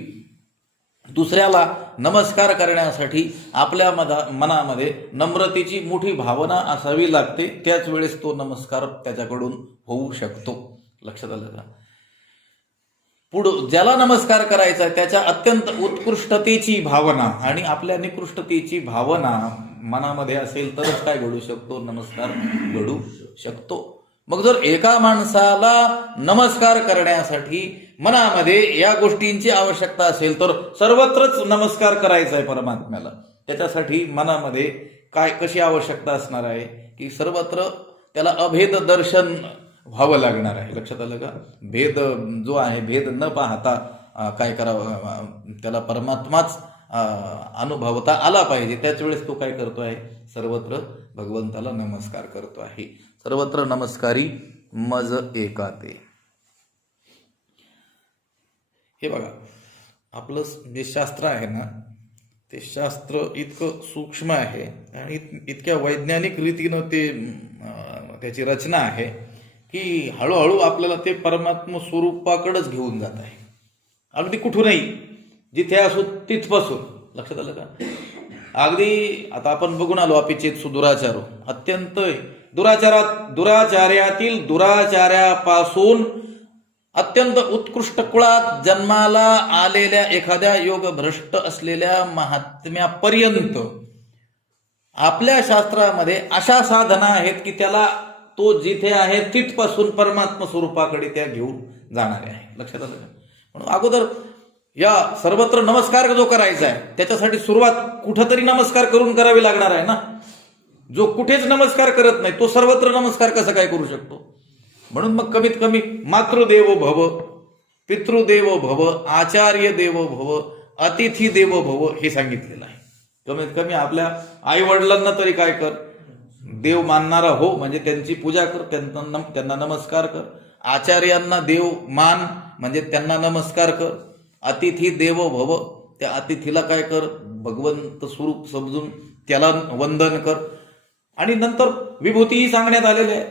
दुसऱ्याला नमस्कार करण्यासाठी आपल्या मनामध्ये नम्रतेची मोठी भावना असावी लागते. त्याच वेळेस तो नमस्कार त्याच्याकडून होऊ शकतो. लक्षात आलं का? ज्याला नमस्कार करायचा त्याच्या अत्यंत उत्कृष्टतेची भावना आणि आपल्या निकृष्टतेची भावना मनामध्ये असेल तरच काय घडू शकतो, नमस्कार घडू शकतो. मग जर एका माणसाला नमस्कार करण्यासाठी मनामध्ये या गोष्टींची आवश्यकता असेल तर सर्वत्रच नमस्कार करायचा आहे परमात्म्याला. त्याच्यासाठी मनामध्ये काय कशी आवश्यकता असणार आहे की सर्वत्र त्याला अभेद दर्शन व्हावं लागणार आहे. लक्षात आलं का? भेद जो आहे, भेद न पाहता काय करावं, त्याला परमात्माच अनुभवता आला पाहिजे. त्याच वेळेस तो काय करतो आहे, सर्वत्र भगवंताला नमस्कार करतो आहे. सर्वत्र नमस्कारी मज एका ते. हे बघा, आपलं जे शास्त्र आहे ना, ते शास्त्र इतकं सूक्ष्म आहे आणि इतक्या वैज्ञानिक रीतीनं त्याची रचना आहे की हळूहळू आपल्याला ते परमात्म स्वरूपाकडेच घेऊन जात आहे. अगदी कुठूनही जिथे असो तिथपासून. लक्षात आलं का? अगदी आता आपण बघून आलो अपिचेत सुदुराचारो, अत्यंत दुराचार्यातील दुराचार्यापासून अत्यंत उत्कृष्ट कुळात जन्माला आलेल्या एखाद्या योग भ्रष्ट असलेल्या महात्म्यापर्यंत आपल्या शास्त्रामध्ये अशा साधना आहेत की त्याला तो जिथे आहे तिथपासून परमात्मा स्वरूपाकडे त्या घेऊन जाणारे आहे. लक्षात आलं का? म्हणून अगोदर या सर्वत्र नमस्कार जो करायचा आहे त्याच्यासाठी सुरुवात कुठंतरी नमस्कार करून करावी लागणार आहे ना. जो कुठेच नमस्कार करत नाही तो सर्वत्र नमस्कार कसा काय करू शकतो? म्हणून मग कमीत कमी मातृदेवो भव, पितृदेवो भव, आचार्य देवो भव, अतिथी देवो भव हे सांगितलेलं आहे. कमीत कमी आपल्या आई वडिलांना तरी काय कर, देव मानणारा हो, म्हणजे त्यांची पूजा कर, त्यांना नमस्कार कर. आचार्यांना देव मान, म्हणजे त्यांना नमस्कार कर. अतिथी देवो भव, त्या अतिथीला काय कर, भगवंत स्वरूप समजून त्याला वंदन कर. आणि नंतर विभूतीही सांगण्यात आलेले आहे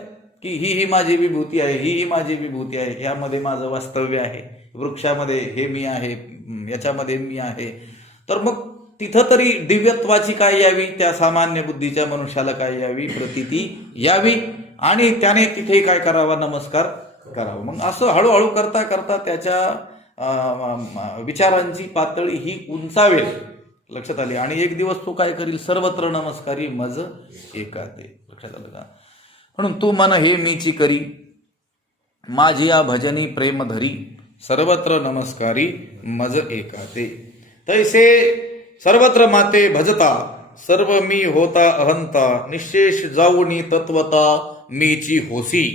की ही माझी विभूती आहे, ही माझी विभूती आहे, यामध्ये माझं वास्तव्य आहे, वृक्षामध्ये हे मी आहे, याच्यामध्ये मी आहे. तर मग तिथं तरी दिव्यत्वाची काय यावी, त्या सामान्य बुद्धीच्या मनुष्याला काय यावी, प्रतीती यावी, आणि त्याने तिथे काय करावा, नमस्कार करावा. मग असं हळूहळू करता करता त्याच्या विचारांची पातळी ही उंचावेल, लक्षात आली. आणि एक दिवस तो काय करील, सर्वत्र नमस्कारी मज एकाते. लक्षात आलं का? म्हणून तू मन हे मीची करी, माझी या भजनी प्रेम धरी, सर्वत्र नमस्कारी मज एकाते. तैसे सर्वत्र माते भजता, सर्व मी होता अहंता, निशेष जाऊनी तत्वता मीची होसी.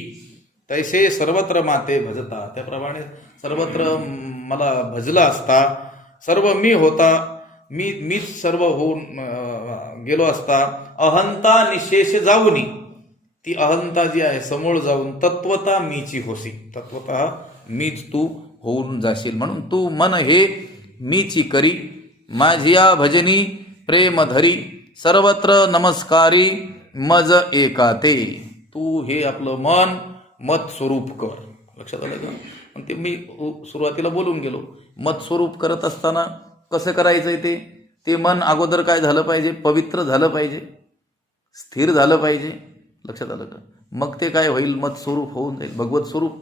तैसे सर्वत्र माते भजता, त्याप्रमाणे सर्वत्र मला भजला असता, सर्व मी होता, मीच सर्व होऊन गेलो असता, अहंता निशेष जाऊनी, ती अहंता जी आहे समोर जाऊन, तत्वता मीची होसी, तत्वतः मीच तू होऊन जाशील. म्हणून तू मन हे मीची करी, माझिया भजनी प्रेम धरी, सर्वत्र नमस्कारी मज एकाते. तू हे आपलं मन मत स्वरूप कर. लक्षात आलं का? ते मी सुरुवातीला बोलून गेलो, मत स्वरूप करत असताना कसं करायचंय ते मन अगोदर काय झालं पाहिजे, पवित्र झालं पाहिजे, स्थिर झालं पाहिजे. लक्षात आलं का? मग ते काय होईल, मत स्वरूप होऊन जाईल, भगवत स्वरूप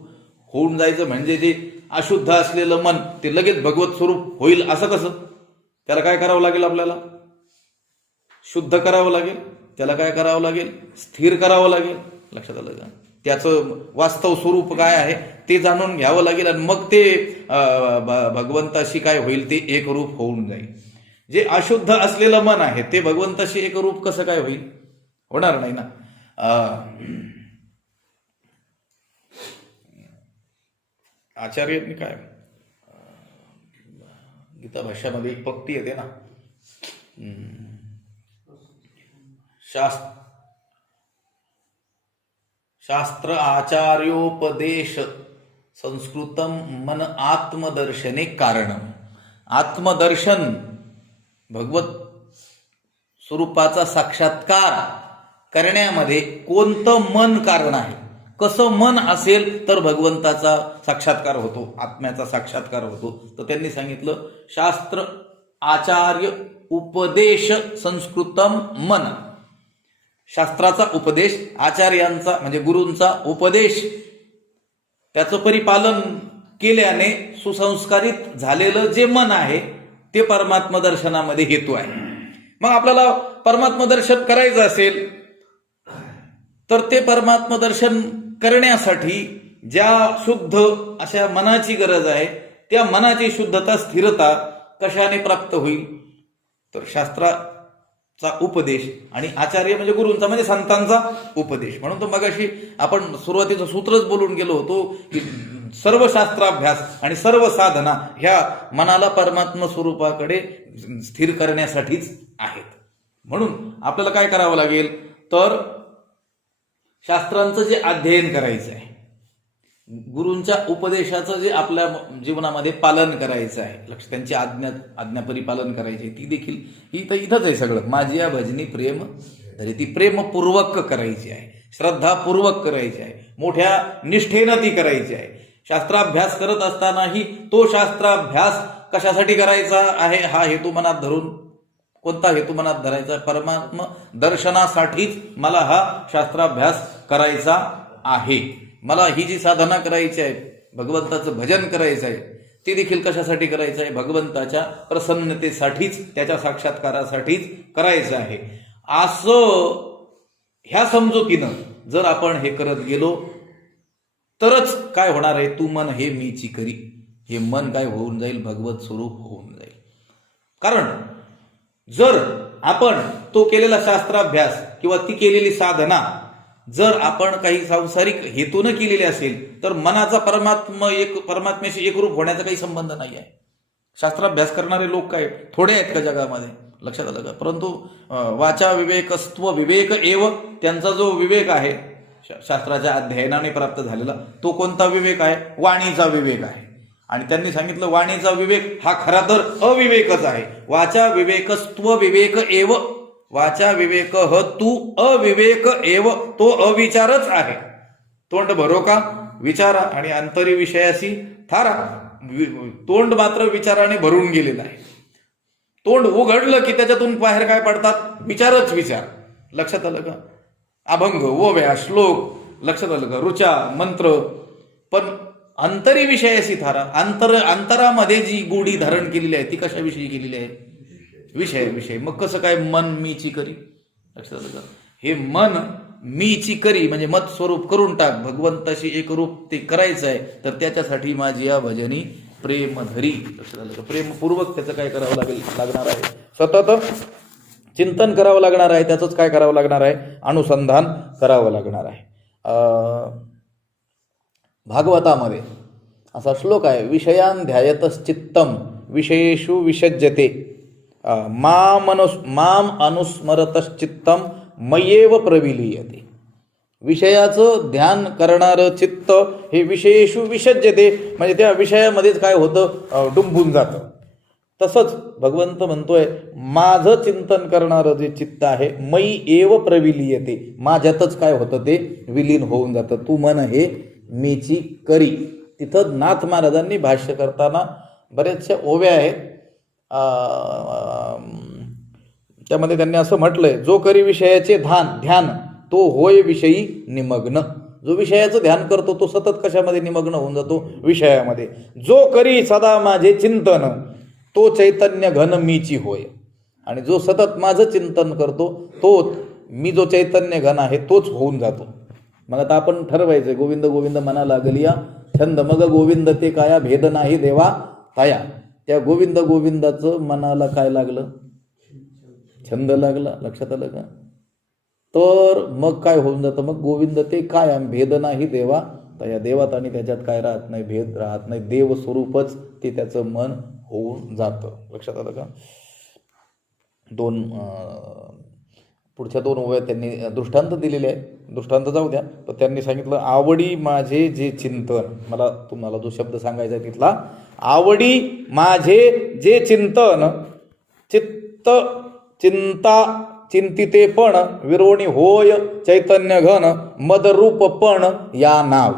होऊन जायचं. म्हणजे जे अशुद्ध असलेलं मन ते लगेच भगवत स्वरूप होईल असं कसं? त्याला काय करावं लागेल, आपल्याला शुद्ध करावं लागेल, त्याला काय करावं लागेल, स्थिर करावं लागेल. लक्षात आलं का? त्याचं वास्तव स्वरूप काय आहे ते जाणून घ्यावं लागेल, आणि मग ते भगवंताशी काय होईल, ते एकरूप होऊन जाईल. जे अशुद्ध असलेलं मन आहे ते भगवंताशी एकरूप कसं काय होईल, होणार नाही ना. आचार्यांनी काय गीता भाष्यामध्ये एक पंक्ती येते ना, शास्त्र आचार्योपदेश संस्कृतम मन आत्मदर्शने कारणम. आत्मदर्शन, भगवत स्वरूपाचा साक्षात्कार करण्यामध्ये कोणतं मन कारण आहे, कसं मन असेल तर भगवंताचा साक्षात्कार होतो, आत्म्याचा साक्षात्कार होतो. तर त्यांनी सांगितलं शास्त्र आचार्य उपदेश संस्कृतम मन. शास्त्राचा उपदेश, आचार्यांचा म्हणजे गुरूंचा उपदेश, त्याचं परिपालन केल्याने सुसंस्कारित झालेलं जे मन आहे ते परमात्म दर्शनामध्ये हेतू आहे. मग आपल्याला परमात्म दर्शन करायचं असेल तर ते परमात्म दर्शन करण्यासाठी ज्या शुद्ध अशा मनाची गरज आहे, त्या मनाची शुद्धता, स्थिरता कशाने प्राप्त होईल, तर शास्त्राचा उपदेश आणि आचार्य म्हणजे गुरूंचा म्हणजे संतांचा उपदेश. म्हणून तो मगाशी आपण सुरुवातीचं सूत्रच बोलून गेलो होतो की सर्व शास्त्राभ्यास आणि सर्व साधना ह्या मनाला परमात्म स्वरूपाकडे स्थिर करण्यासाठीच आहेत. म्हणून आपल्याला काय करावं लागेल, तर शास्त्रांचं जे अध्ययन करायचं आहे, गुरूंच्या उपदेशाचं जे आपल्या जीवनामध्ये पालन करायचं आहे, लक्ष त्यांची आज्ञा परिपालन करायची, ती देखील इथंच आहे सगळं. माझी या भजनी प्रेम धरी, ती प्रेमपूर्वक करायची आहे, श्रद्धापूर्वक करायची आहे, मोठ्या निष्ठेनं ती करायची आहे. शास्त्राभ्यास करत असतानाही तो शास्त्राभ्यास कशासाठी करायचा आहे हा हेतू मनात धरून, कोणता हेतू मनात धरायचा, परमात्म दर्शनासाठीच मला हा शास्त्राभ्यास करायचा आहे. मला ही जी साधना करायची आहे, भगवंताचं भजन करायचं आहे, ते देखील कशासाठी करायचं आहे, भगवंताच्या प्रसन्नतेसाठीच, त्याच्या साक्षात्कारासाठीच करायचं आहे. असं ह्या समजुतीनं जर आपण हे करत गेलो तरच काय होणार आहे, तू मन हे मीची करी, हे मन काय होऊन जाईल, भगवत स्वरूप होऊन जाईल. कारण जर आपण तो केलेला शास्त्राभ्यास किंवा ती केलेली साधना जर आपण काही सांसारिक हेतून केलेली असेल तर मनाचा परमात्म्याशी एकरूप होण्याचा काही संबंध नाही आहे. शास्त्राभ्यास करणारे लोक काय थोडे आहेत का जगामध्ये, लक्षात आलं का? परंतु वाचा विवेकस्त्व विवेक एव, त्यांचा जो विवेक आहे, शास्त्राच्या अध्ययनाने प्राप्त झालेला तो कोणता विवेक आहे? वाणीचा विवेक आहे. आणि त्यांनी सांगितलं वाणीचा विवेक हा खरा तर अविवेकच आहे. वाचा विवेकस्त्व विवेक एव, वाचा विवेक तू अविवेक एव, तो अविचारच आहे. तोंड भरो का विचारा आणि अंतरी विषयाशी थारा. तोंड मात्र विचाराने भरून गेलेलं आहे. तोंड उघडलं की त्याच्यातून बाहेर काय पडतात? विचारच विचार. लक्षात आलं का? अभंग, ओव्या, श्लोक, लक्षात आलं का? ऋचा, मंत्र. पण अंतरी विषयाशी थारा. अंतरामध्ये जी गोडी धारण केलेली आहे ती कशाविषयी केलेली आहे? विषय. मग कसं काय मन मीची करी? लक्षात आलं का? हे मन मीची करी म्हणजे मत स्वरूप करून टाक, भगवंताशी एक रूप ते करायचं आहे. तर त्याच्यासाठी माझी या भजनी प्रेम धरी. लक्षात आलं का? प्रेमपूर्वक त्याचं काय करावं लागणार आहे? सतत चिंतन करावं लागणार आहे. त्याचंच काय करावं लागणार आहे? अनुसंधान करावं लागणार आहे. भागवतामध्ये असा श्लोक आहे, विषयान ध्यायतश्चित्तम विषयेषु विसज्जते माम अनुस्मरतश्चित्तम मय्येव प्रविलीयते. विषयाचं ध्यान करणारं चित्त हे विषयेषु विसज्जते म्हणजे त्या विषयामध्येच काय होतं? डुंबून जातं. तसंच भगवंत म्हणतोय माझं चिंतन करणारं जे चित्त आहे मयी एव प्रविलीयते, माझ्यातच काय होतं? ते विलीन होऊन जातं. तू मन हे मीची करी. तिथं नाथ महाराजांनी भाष्य करताना बऱ्याचशा ओव्या आहेत. त्यामध्ये त्यांनी असं म्हटलंय, जो करी विषयाचे ध्यान तो होय विषयी निमग्न. जो विषयाचं ध्यान करतो तो सतत कशामध्ये निमग्न होऊन जातो? विषयामध्ये. जो करी सदा माझे चिंतन तो चैतन्य घन मीची होय. आणि जो सतत माझं चिंतन करतो तो मी जो चैतन्य घन आहे तोच होऊन जातो. मग आता आपण ठरवायचंय, गोविंद गोविंद मना लागलिया छंद, मग गोविंद ते काया भेद नाही देवा ताया. त्या गोविंद गोविंदाचं मनाला काय लागलं? छंद लागला. लक्षात आलं का? तर मग काय होऊन जातं? मग गोविंद ते काय भेद नाही देवा तया. देवात आणि त्याच्यात काय राहत नाही? भेद राहत नाही. देव स्वरूपच ते त्याचं मन होऊन जातं. लक्षात आलं का? पुढच्या दोन ओव्या त्यांनी दृष्टांत दिलेले आहे. दृष्टांत जाऊ द्या. तर त्यांनी सांगितलं आवडी माझे जे चिंतन. मला तुम्हाला जो शब्द सांगायचा आहे तिथला, आवडी माझे जे चिंतन चिंता चिंतिते पण विरोणी होय चैतन्य घन मदरूप पण या नाव.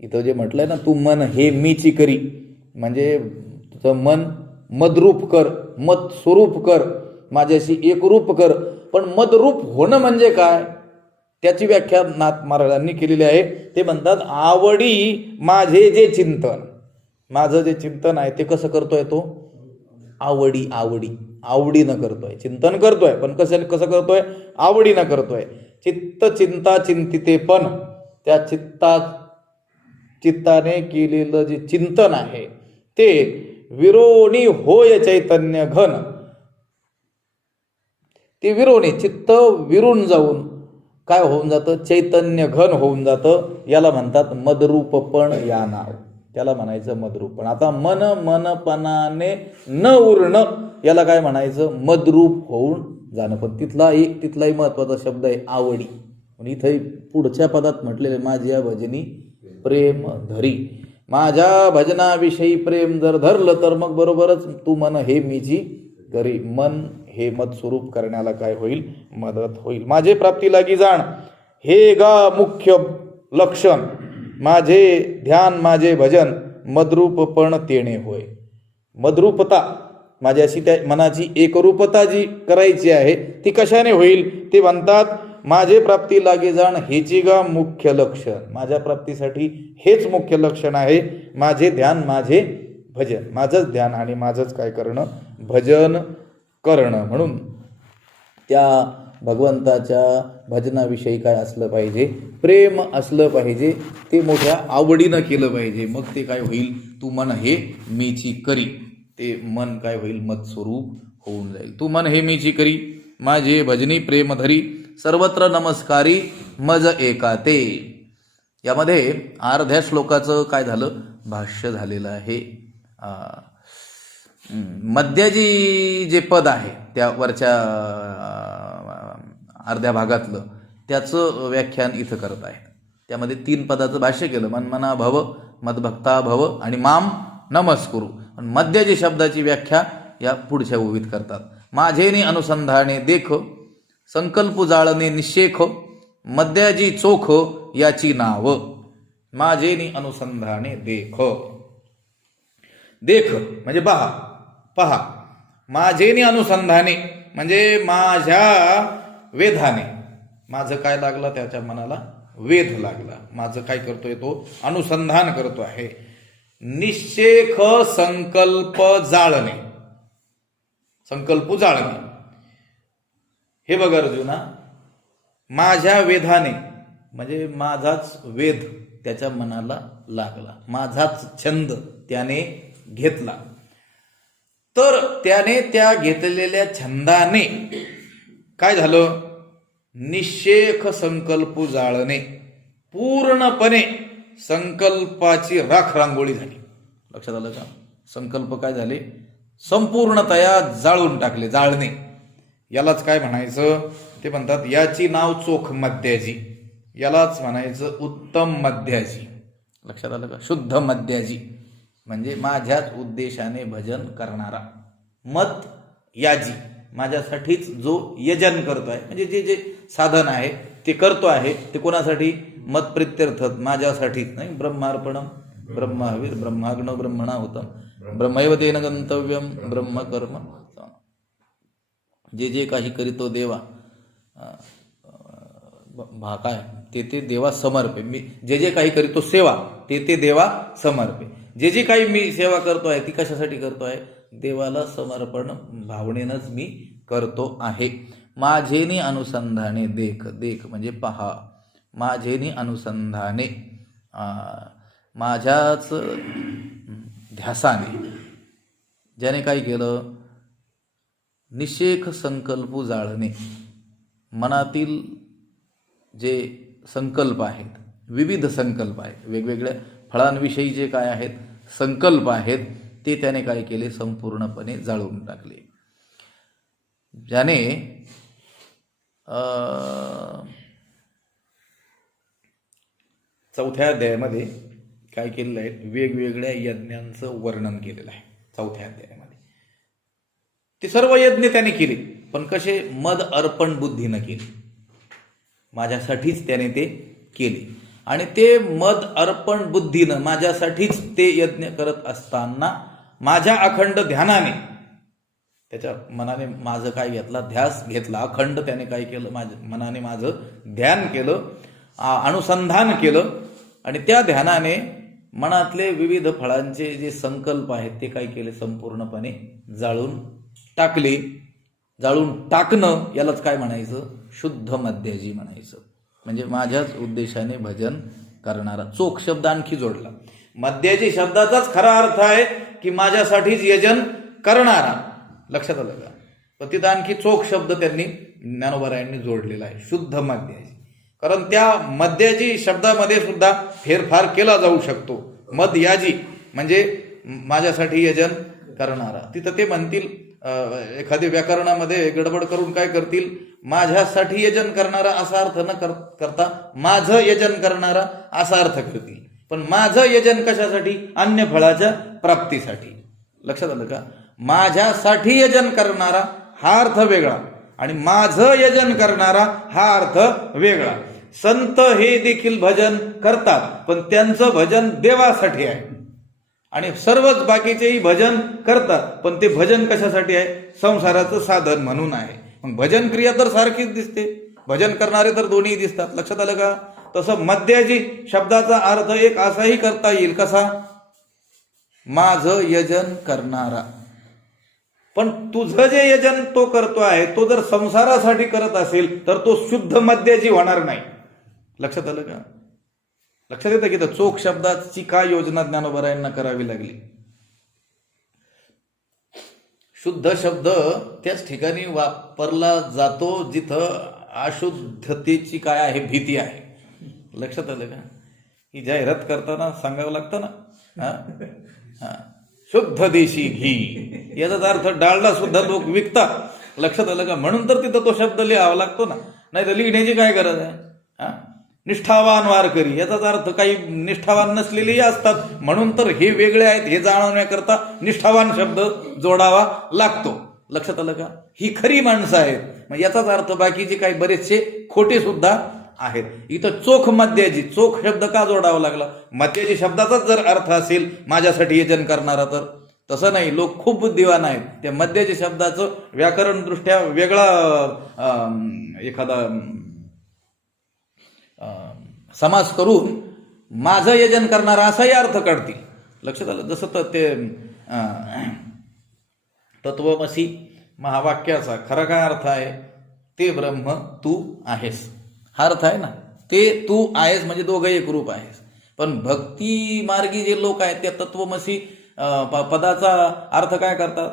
इथं जे म्हटलंय ना, तू मन हे मीची करी म्हणजे तुझं मन मदरूप कर, मत स्वरूप कर, माझ्याशी एकरूप कर. पण मदरूप होणं म्हणजे काय? त्याची व्याख्या नाथ महाराजांनी केलेली आहे. ते म्हणतात आवडी माझे जे चिंतन. माझं जे चिंतन आहे ते कसं करतोय? तो आवडीनं करतोय. चिंतन करतोय पण कसं करतोय? आवडीनं करतोय. चित्त चिंता चिंतिते पण त्या चित्ताने केलेलं जे चिंतन आहे ते विरोणी होय चैतन्य घन. ते विरोणी चित्त विरून जाऊन काय होऊन जातं? चैतन्य घन होऊन जातं. याला म्हणतात मदरूपपण या नाव. त्याला म्हणायचं मदरूपण. आता मनपणाने न उरणं याला काय म्हणायचं? मदरूप होऊन जाणं. पण तिथलाही महत्वाचा शब्द आहे आवडी. पण इथं पुढच्या पदात म्हटलेले माझी या भजनी प्रेम धरी. माझ्या भजनाविषयी प्रेम जर धरलं तर मग बरोबरच तू मन हे मीची करी. मन हे मत स्वरूप करण्याला काय होईल? मदत होईल. माझे प्राप्ती लागी जाण हे गा मुख्य लक्षण. माझे ध्यान माझे भजन मदरूपपण तेणे होय. मदरूपता माझ्याशी त्या मनाची एकरूपता जी करायची आहे ती कशाने होईल? ते म्हणतात माझे प्राप्ती लागे जाण हेची गा मुख्य लक्षण. माझ्या प्राप्तीसाठी हेच मुख्य लक्षण आहे. माझे ध्यान माझे भजन. माझंच ध्यान आणि माझंच काय करणं? भजन करणं. म्हणून त्या भगवंताच्या भजनाविषयी काय असलं पाहिजे? प्रेम असलं पाहिजे. ते मोठ्या आवडीनं केलं पाहिजे. मग ते काय होईल? तू मन हे मीची करी. ते मन काय होईल? मत स्वरूप होऊन जाईल. तू मन हे मीची करी माझे भजनी प्रेम धरी सर्वत्र नमस्कारी मज एका ते. यामध्ये अर्ध्या श्लोकाचं काय झालं? भाष्य झालेलं आहे. मध्याजी जे पद आहे त्या वरच्या अर्ध्या भागातलं त्याचं व्याख्यान इथं करत आहेत. त्यामध्ये 3 पदाचं भाष्य केलं. मन्मना भव, मद्भक्ता भव आणि माम नमस्कुरु. मध्याजी शब्दाची व्याख्या या पुढच्या ओवीत करतात. माझेनी अनुसंधाने देख, संकल्प जाळणे निशेख, मध्याजी चोख याची नाव. माझेनी अनुसंधाने देख. देख म्हणजे पहा. माझेनी अनुसंधाने म्हणजे माझ्या वेधाने. माझं काय लागलं, त्याच्या मनाला वेध लागला. माझं काय करतोय, तो अनुसंधान करतो आहे. निशेख संकल्प जाळणे. संकल्प जाळणे हे बघ अर्जुना, माझ्या वेधाने म्हणजे माझाच वेध त्याच्या मनाला लागला, माझाच छंद त्याने घेतला. तर त्याने त्या घेतलेल्या छंदाने काय झालं, निशेख संकल्प जाळणे, पूर्णपणे संकल्पाची राख रांगोळी झाली. लक्षात आलं का? संकल्प काय झाले, संपूर्णतया जाळून टाकले. जाळणे यालाच काय म्हणायचं, ते म्हणतात याची नाव चोख मध्याजी. यालाच म्हणायचं उत्तम मध्याजी. लक्षात आलं का? शुद्ध मध्याजी म्हणजे माझ्याच उद्देशाने भजन करणारा. मत याजी माझ्यासाठीच जो यजन करतो आहे, म्हणजे जे जे साधन आहे ते करतो आहे, ते कोणासाठी, मत प्रित्यर्थ माझ्यासाठीच. नाही, ब्रह्मार्पणम ब्रह्मावीर ब्रह्माग्नो ब्रह्मणा होतं ब्रह्मैव तेन गंतव्यम ब्रह्म कर्म. जे जे काही करीतो देवा काय ते देवा समर्पे. मी जे जे काही करीतो सेवा ते देवा समर्पे. जे जे काही मी सेवा करतो आहे ती कशासाठी करतो आहे, देवाला समर्पण भावनेनंच मी करतो आहे. माझेनी अनुसंधाने देख. देख म्हणजे पहा. माझेनी अनुसंधाने माझ्याच ध्यासाने ज्याने काय केलं, निशेख संकल्प जाळणे. मनातील जे संकल्प आहेत, विविध संकल्प आहेत, वेगवेगळ्या फळांविषयी जे काय आहेत संकल्प आहेत, ते त्याने काय केले, संपूर्णपणे जाळून टाकले. ज्याने चौथ्या अध्यायामध्ये काय केलेलं आहे, वेगवेगळ्या यज्ञांचं वर्णन केलेलं आहे. चौथ्या अध्यायामध्ये ते सर्व यज्ञ त्याने केले, पण कसे, मद अर्पण बुद्धीनं केले. माझ्यासाठीच त्याने ते केले. आणि ते मद अर्पण बुद्धीनं माझ्यासाठीच ते यज्ञ करत असताना माझ्या अखंड ध्यानाने, त्याच्या मनाने माझं काय घेतला, ध्यास घेतला. अखंड त्याने काय केलं, माझ्या मनाने माझं ध्यान केलं, अनुसंधान केलं. आणि त्या ध्यानाने मनातले विविध फळांचे जे संकल्प आहेत ते काय केले, संपूर्णपणे जाळून टाकले. जाळून टाकणं यालाच काय म्हणायचं, शुद्ध मध्याजी म्हणायचं. म्हणजे माझ्याच उद्देशाने भजन करणारा. चोख शब्द आणखी जोडला. मध्याजी शब्दाचाच खरा अर्थ आहे की माझ्यासाठीच यजन करणारा. लक्षात आलं का? पण तिथं आणखी चोख शब्द त्यांनी ज्ञानोबारायांनी जोडलेला आहे, शुद्ध मध्याजी. कारण त्या मध्याजी शब्दामध्ये सुद्धा फेरफार केला जाऊ शकतो. मध्याजी म्हणजे माझ्यासाठी यजन करणारा. तिथं ते म्हणतील, एखाद्या व्याकरणामध्ये गडबड करून काय करतील, माझ्यासाठी यजन करणारा असा अर्थ न करता माझं यजन करणारा असा अर्थ करतील. पण माझं यजन कशासाठी, अन्य फळाच्या प्राप्तीसाठी. लक्षात आलं का? माझ्यासाठी यजन करणारा हा अर्थ वेगळा आणि माझं यजन करणारा हा अर्थ वेगळा. संत हे देखील भजन करतात, पण त्यांचं भजन देवासाठी आहे. आणि सर्वच बाकीचेही भजन करतात, पण ते भजन कशासाठी आहे, संसाराचं साधन म्हणून आहे. मग भजन क्रिया तर सारखीच दिसते, भजन करणारे तर दोन्ही दिसतात. लक्षात आलं का? तसं मध्याजी शब्दाचा अर्थ एक असाही करता येईल, कसा, माझं यजन करणारा. पण तुझं जे यजन तो करतो आहे तो जर संसारासाठी करत असेल तर तो शुद्ध मध्याजी होणार नाही. लक्षात आलं का? लक्षात येतं की तर चोख शब्दाची काय योजना ज्ञानोबारायांना करावी लागली. शुद्ध शब्द त्याच ठिकाणी वापरला जातो जिथं अशुद्धतेची काय आहे, भीती आहे. लक्षात आलं का? ही जाहिरात करताना सांगावं लागतं ना, शुद्ध देशी घी, याचाच अर्थ डालडा सुद्धा लोक विकतात. लक्षात आलं का? म्हणून तर तिथं तो शब्द लिहावा लागतो ना. नाही तर लिहिण्याची काय गरज आहे? हा, निष्ठावान वारकरी याचाच अर्थ काही निष्ठावान नसलेलेही असतात, म्हणून तर हे वेगळे आहेत हे जाणवण्याकरता निष्ठावान शब्द जोडावा लागतो. लक्षात आलं का? ही खरी माणसं आहेत. मग याचाच अर्थ बाकीचे काही बरेचसे खोटे सुद्धा आहेत. इथं चोख मद्याजी, चोख शब्द का जोडावा लागला? मद्याजी शब्दाचाच जर अर्थ असेल माझ्यासाठी यजन करणारा, तर तसं नाही. लोक खूप बुद्धिवान आहेत. त्या मद्याजी शब्दाचं व्याकरण दृष्ट्या वेगळा एखादा समास करून माझं यजन करणारा असाही अर्थ काढतील. लक्षात आलं? जसं तर ते तत्वमसी महावाक्याचा खरा काय अर्थ आहे? ते ब्रह्म तू आहेस, हा अर्थ आहे ना. ते तू आहेस म्हणजे दोघं एक रूप आहेस. पण भक्ती मार्गी जे लोक आहेत त्या तत्वमसी पदाचा अर्थ काय करतात?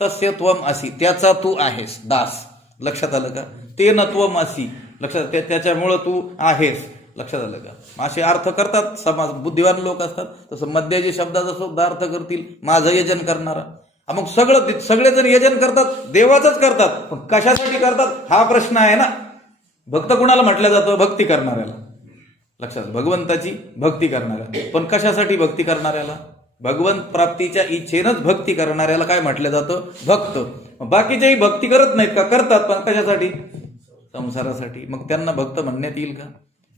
तस्य त्वम असी, त्याचा तू आहेस दास. लक्षात आलं का? ते न त्वम असी, लक्षात, त्याच्यामुळं तू आहेस. लक्षात आलं का? असे अर्थ करतात समाज, बुद्धिवान लोक असतात. तसं मद्याजी शब्दाचा सुद्धा अर्थ करतील माझं यजन करणारा. मग सगळेजण यजन करतात, देवाचंच करतात, पण कशासाठी करतात हा प्रश्न आहे ना. भक्त कुणाला म्हटलं जातं? भक्ती करणाऱ्याला. लक्षात, भगवंताची भक्ती करणाऱ्या. पण कशासाठी भक्ती करणाऱ्याला? भगवंत प्राप्तीच्या इच्छेनंच भक्ती करणाऱ्याला काय म्हटलं जातं? भक्त. बाकीच्याही भक्ती करत नाहीत का? करतात, पण कशासाठी? संसारासाठी. मग त्यांना भक्त म्हणण्यात येईल का?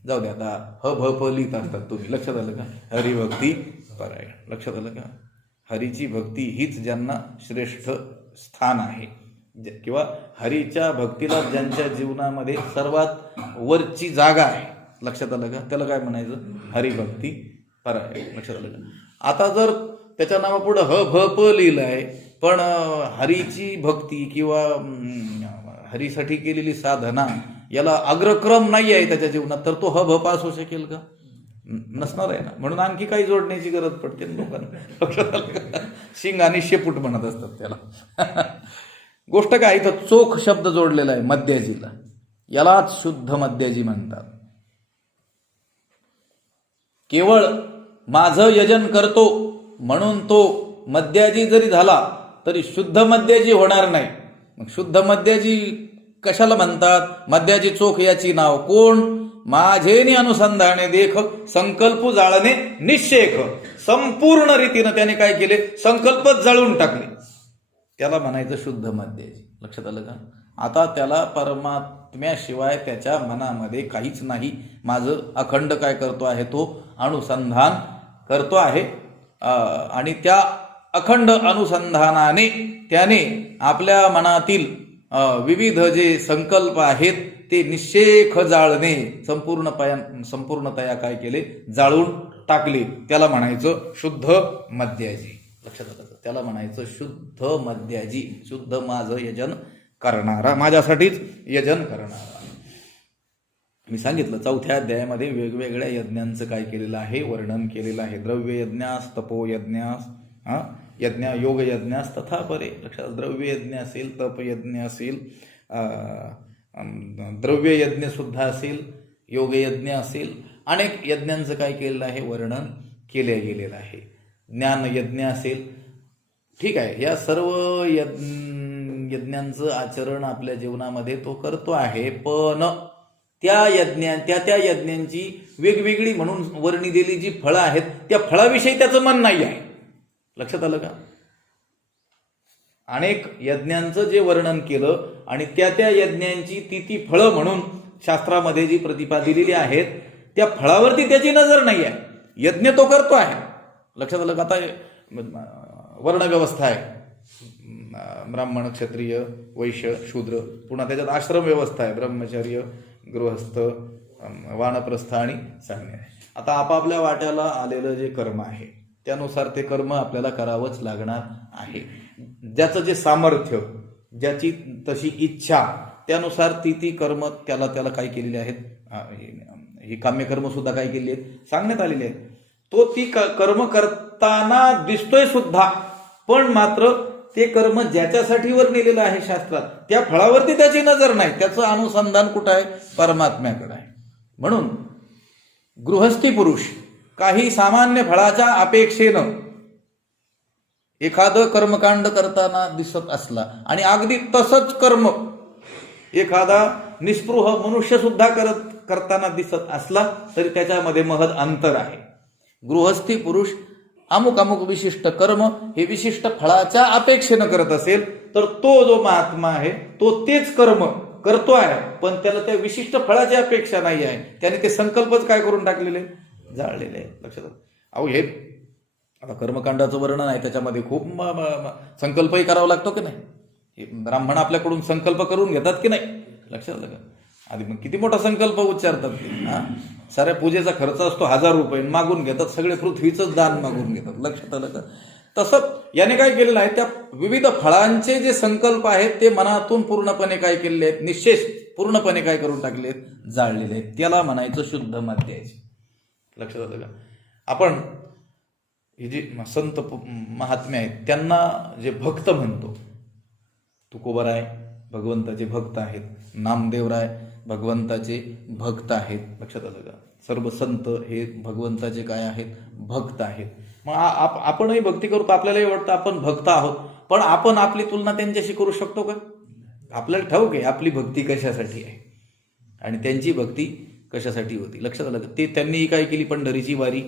जाऊ द्या, आता ह भ प लिहित असतात तुम्ही. लक्षात आलं का? हरिभक्ती परायण. लक्षात आलं का? हरीची भक्ती हीच ज्यांना श्रेष्ठ स्थान आहे, किंवा हरीच्या भक्तीला ज्यांच्या जीवनामध्ये सर्वात वरची जागा आहे. लक्षात आलं का? त्याला काय म्हणायचं? हरिभक्ती परायण. लक्षात आलं का? आता जर त्याच्या नावापुढं ह भ प लिहिलंय, पण हरीची भक्ती किंवा हरीसाठी केलेली साधना याला अग्रक्रम नाही आहे त्याच्या जीवनात, तर तो ह भ पास होऊ शकेल का? नसणार आहे ना. म्हणून आणखी काही जोडण्याची गरज पडते लोकांना. शिंग आणि शेपूट म्हणत असतात त्याला. गोष्ट काय, इथं चोख शब्द जोडलेला आहे मद्याजीला. यालाच शुद्ध मद्याजी म्हणतात. केवळ माझं यजन करतो म्हणून तो मद्याजी जरी झाला तरी शुद्ध मद्याजी होणार नाही. मग शुद्ध मद्याजी कशाला म्हणतात? मद्याजी चोख याची नाव. कोण? माझेनी अनुसंधाने देख संकल्प जाळणे निश्चेख. संपूर्ण रीतीनं त्याने काय केले? संकल्पच जाळून टाकले. त्याला म्हणायचं शुद्ध मद्याजी. लक्षात आलं का? आता त्याला परमात्म्याशिवाय त्याच्या मनामध्ये काहीच नाही. माझं अखंड काय करतो आहे? तो अनुसंधान करतो आहे. आणि त्या अखंड अनुसंधानाने त्याने आपल्या मनातील विविध जे संकल्प आहेत ते निश्चेख जाळणे संपूर्णतया काय केले? जाळून टाकले. त्याला म्हणायचं शुद्ध मद्याजी. लक्षात आलं? त्याला म्हणायचं शुद्ध मद्याजी. शुद्ध माझं यजन करणारा, माझ्यासाठीच यजन करणारा. मी सांगितलं 4थ्या अध्यायामध्ये वेगवेगळ्या यज्ञांचं काय केलेलं आहे? वर्णन केलेलं आहे. द्रव्य यज्ञास, तपो यज्ञास, यज्ञ योग यज्ञास तथा परे. लक्षात, द्रव्य यज्ञ असेल, तप यज्ञ असेल, द्रव्य यज्ञ सुद्धा असेल, योग यज्ञ असेल, अनेक यज्ञांचं काय केलेलं आहे? वर्णन केले गेलेलं आहे. ज्ञान यज्ञ असेल. ठीक आहे, या सर्व यज्ञांचं आचरण आपल्या जीवनामध्ये तो करतो आहे. पण त्या यज्ञांची वेगवेगळी म्हणून वर्णिलेली जी फळं आहेत त्या फळाविषयी त्याचं मन नाही आहे. लक्षात आलं का? अनेक यज्ञांचं जे वर्णन केलं आणि त्या यज्ञांची ती फळं म्हणून शास्त्रामध्ये जी प्रतिपा दिलेली आहेत त्या फळावरती त्याची नजर नाही आहे. यज्ञ तो करतो आहे. लक्षात आलं का? आता वर्णव्यवस्था आहे, ब्राह्मण, क्षत्रिय, वैश्य, शूद्र. पुन्हा त्याच्यात आश्रम व्यवस्था आहे, ब्रह्मचर्य, गृहस्थ, वानप्रस्थ आणि संन्यास. आता आपापल्या वाट्याला आलेलं जे कर्म आहे त्यानुसार ते कर्म आपल्याला करावंच लागणार आहे. ज्याचं जे सामर्थ्य, ज्याची तशी इच्छा, त्यानुसार ती कर्म त्याला काय केलेली आहेत? ही काम्यकर्म सुद्धा काय केली आहेत? सांगण्यात आलेली आहेत. तो ती कर्म करताना दिसतोय सुद्धा, पण मात्र ते कर्म ज्याच्यासाठी वर्णिलेलं आहे शास्त्रात त्या फळावरती त्याची नजर नाही. त्याचं अनुसंधान कुठं आहे? परमात्म्याकडे आहे. म्हणून गृहस्थी पुरुष काही सामान्य फळाच्या अपेक्षेनं एखादं कर्मकांड करताना दिसत असला आणि अगदी तसंच कर्म एखादा निस्पृह मनुष्य सुद्धा करताना दिसत असला तरी त्याच्यामध्ये महद अंतर आहे. गृहस्थी पुरुष अमुक अमुक विशिष्ट कर्म हे विशिष्ट फळाच्या अपेक्षेनं करत असेल तर तो जो महात्मा आहे तो तेच कर्म करतो आहे, पण त्याला त्या विशिष्ट फळाची अपेक्षा नाही आहे. त्याने ते संकल्पच काय करून टाकलेले, जाळलेले आहे. लक्षात अहो हे आता कर्मकांडाचं वर्णन आहे, त्याच्यामध्ये खूप संकल्पही करावा लागतो की नाही. ब्राह्मण आपल्याकडून संकल्प करून घेतात की नाही, लक्षात आलं का. आधी मग किती मोठा संकल्प उच्चारतात ते. साऱ्या पूजेचा खर्च असतो 1000 रुपये, मागून घेतात सगळे, पृथ्वीचंच दान मागून घेतात. लक्षात आलं का. तसं याने काय केलेलं आहे, त्या विविध फळांचे जे संकल्प आहेत ते मनातून पूर्णपणे काय केलेले आहेत, निश्चेष पूर्णपणे काय करून टाकले आहेत, जाळलेले आहेत. त्याला म्हणायचं शुद्ध मध्याचे. लक्षात आलं का. आपण हे जे संत महात्मे आहेत त्यांना जे भक्त म्हणतो, तुकोबराय भगवंताचे भक्त आहेत, नामदेवराय भगवंताचे भक्त आहेत. लक्षात आलं का. सर्व संत हे भगवंताचे काय आहेत, भक्त आहेत. मग आपणही भक्ती करतो, आपल्यालाही वाटतं आपण भक्त आहोत, पण आपण आपली तुलना त्यांच्याशी करू शकतो का. आपल्याला ठाऊक आहे आपली भक्ती कशासाठी आहे आणि त्यांची भक्ती कशासाठी होती. लक्षात आलं का. ते त्यांनीही काय केली, पंढरीची वारी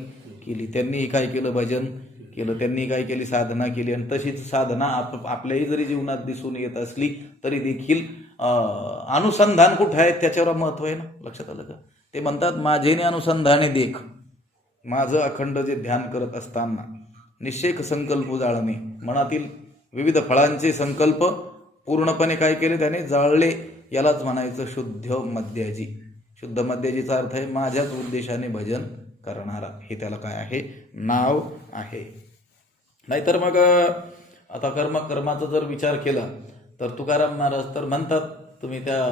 केली, त्यांनीही काय केलं, भजन केलं, त्यांनी काय केली, साधना केली. आणि तशीच साधना आपल्याही जरी जीवनात दिसून येत असली तरी देखील अनुसंधान कुठे आहे त्याच्यावर महत्व आहे ना. लक्षात आलं का. ते म्हणतात माझेने अनुसंधाने देख. माझं अखंड जे ध्यान करत असताना निश्चय संकल्प जाळणे, मनातील विविध फळांचे संकल्प पूर्णपणे काय केले, त्याने जाळले. यालाच म्हणायचं शुद्ध मध्याजी. शुद्ध मध्याजीचा अर्थ आहे माझ्याच उद्देशाने भजन करणारा, हे त्याला काय आहे, नाव आहे. नाहीतर मग आता कर्माचा जर विचार केला तर तुकाराम महाराज तर म्हणतात, तुम्ही त्या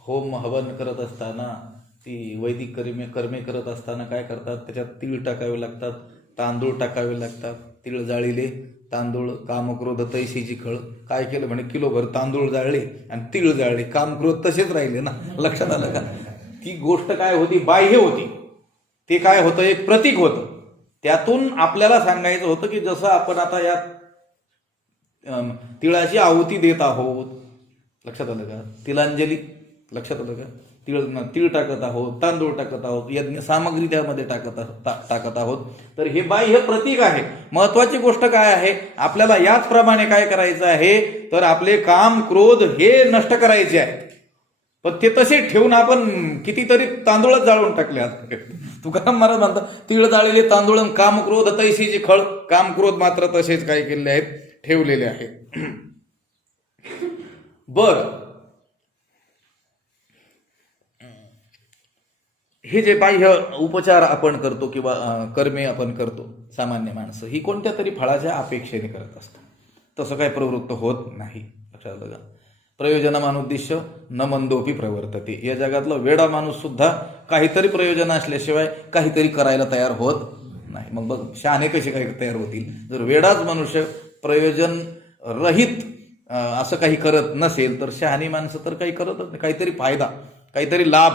होम हवन करत असताना, ती वैदिक कर्मे करत असताना काय करतात, त्याच्यात तीळ टाकावे लागतात, तांदूळ टाकावे लागतात. तीळ जाळीले, तांदूळ कामक्रोध तैशीची खळ. काय केलं म्हणे, किलोभर तांदूळ जाळले आणि तीळ जाळले, कामक्रोध तसेच राहिले ना. लक्षात आलं का. ती गोष्ट काय होती, बाह्य होती. ते काय होतं, एक प्रतीक होतं. त्यातून आपल्याला सांगायचं होतं की जसं आपण आता या तिळाची आहुती देत आहोत, लक्षात आलं का, तिलांजली, लक्षात आलं का, तीळ टाकत आहोत, तांदूळ टाकत आहोत, यज्ञ सामग्री त्यामध्ये टाकत आहोत, तर हे बाह्य प्रतीक आहे. महत्वाची गोष्ट काय आहे, आपल्याला याचप्रमाणे काय करायचं आहे, तर आपले काम क्रोध हे नष्ट करायचे आहे. पण ते तसे ठेवून आपण कितीतरी तांदूळच जाळून टाकले. तुकाराम महाराज म्हणतात तीळ जाळलेले तांदूळ, काम क्रोध तैशीची खळ. काम क्रोध मात्र तसेच काय केलेले आहेत, ठेवलेले आहेत. बर, हे जे बाह्य उपचार आपण करतो किंवा कर्मे आपण करतो, सामान्य माणसं ही कोणत्या तरी फळाच्या अपेक्षेने करत असतात. तसं काय प्रवृत्त होत नाही. लक्षात आलं का. प्रयोजनमानुद्दिश्य न मंदोपी प्रवर्तते. या जगातला वेडा माणूस सुद्धा काहीतरी प्रयोजन असल्याशिवाय काहीतरी करायला तयार होत नाही. मग बघ शहाणे कसे काही तयार होतील. जर वेडाच मनुष्य प्रयोजन रहित असं काही करत नसेल तर शहाणी माणसं तर काही करतच नाही. काहीतरी फायदा, काहीतरी लाभ,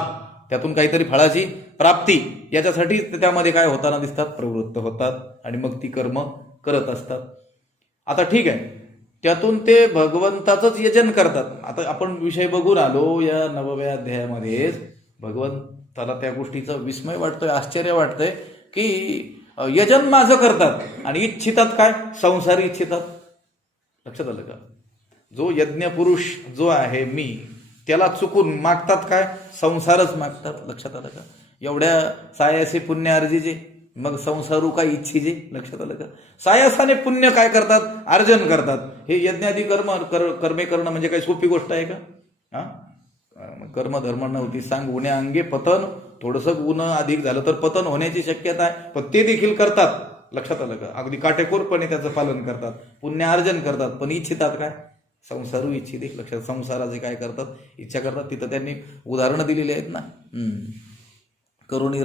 त्यातून काहीतरी फळाची प्राप्ती, याच्यासाठी त्यामध्ये काय होताना दिसतात, प्रवृत्त होतात आणि मग ती कर्म करत असतात. आता ठीक आहे, त्यातून ते भगवंताचंच यजन करतात. आता आपण विषय बघून आलो या 9व्या अध्यायामध्ये. भगवंताला त्या गोष्टीचा विस्मय वाटतोय, आश्चर्य वाटतंय की यजन माझं करतात आणि इच्छितात काय, संसार इच्छितात. लक्षात आलं का. जो यज्ञ पुरुष जो आहे मी, त्याला चुकून मागतात काय, संसारच मागतात. लक्षात आलं का. एवढ्या सायासे पुण्य अर्जिजे, मग संसारू काय इच्छिजे. लक्षात आलं का. सायासाने पुण्य काय करतात, अर्जन करतात. हे यज्ञादी कर्मे करणं म्हणजे काही सोपी गोष्ट आहे का. कर्म धर्म नव्हती सांग उन्या अंगे पतन. थोडंसं ऊन अधिक झालं तर पतन होण्याची शक्यता आहे, पण ते देखील करतात. लक्षात आलं का. अगदी काटेकोरपणे त्याचं पालन करतात, पुण्य अर्जन करतात, पण इच्छितात काय, संसारू इच्छिते. लक्षात, संसाराचे काय करतात, इच्छा करतात. तिथं त्यांनी उदाहरणं दिलेली आहेत ना. करुणी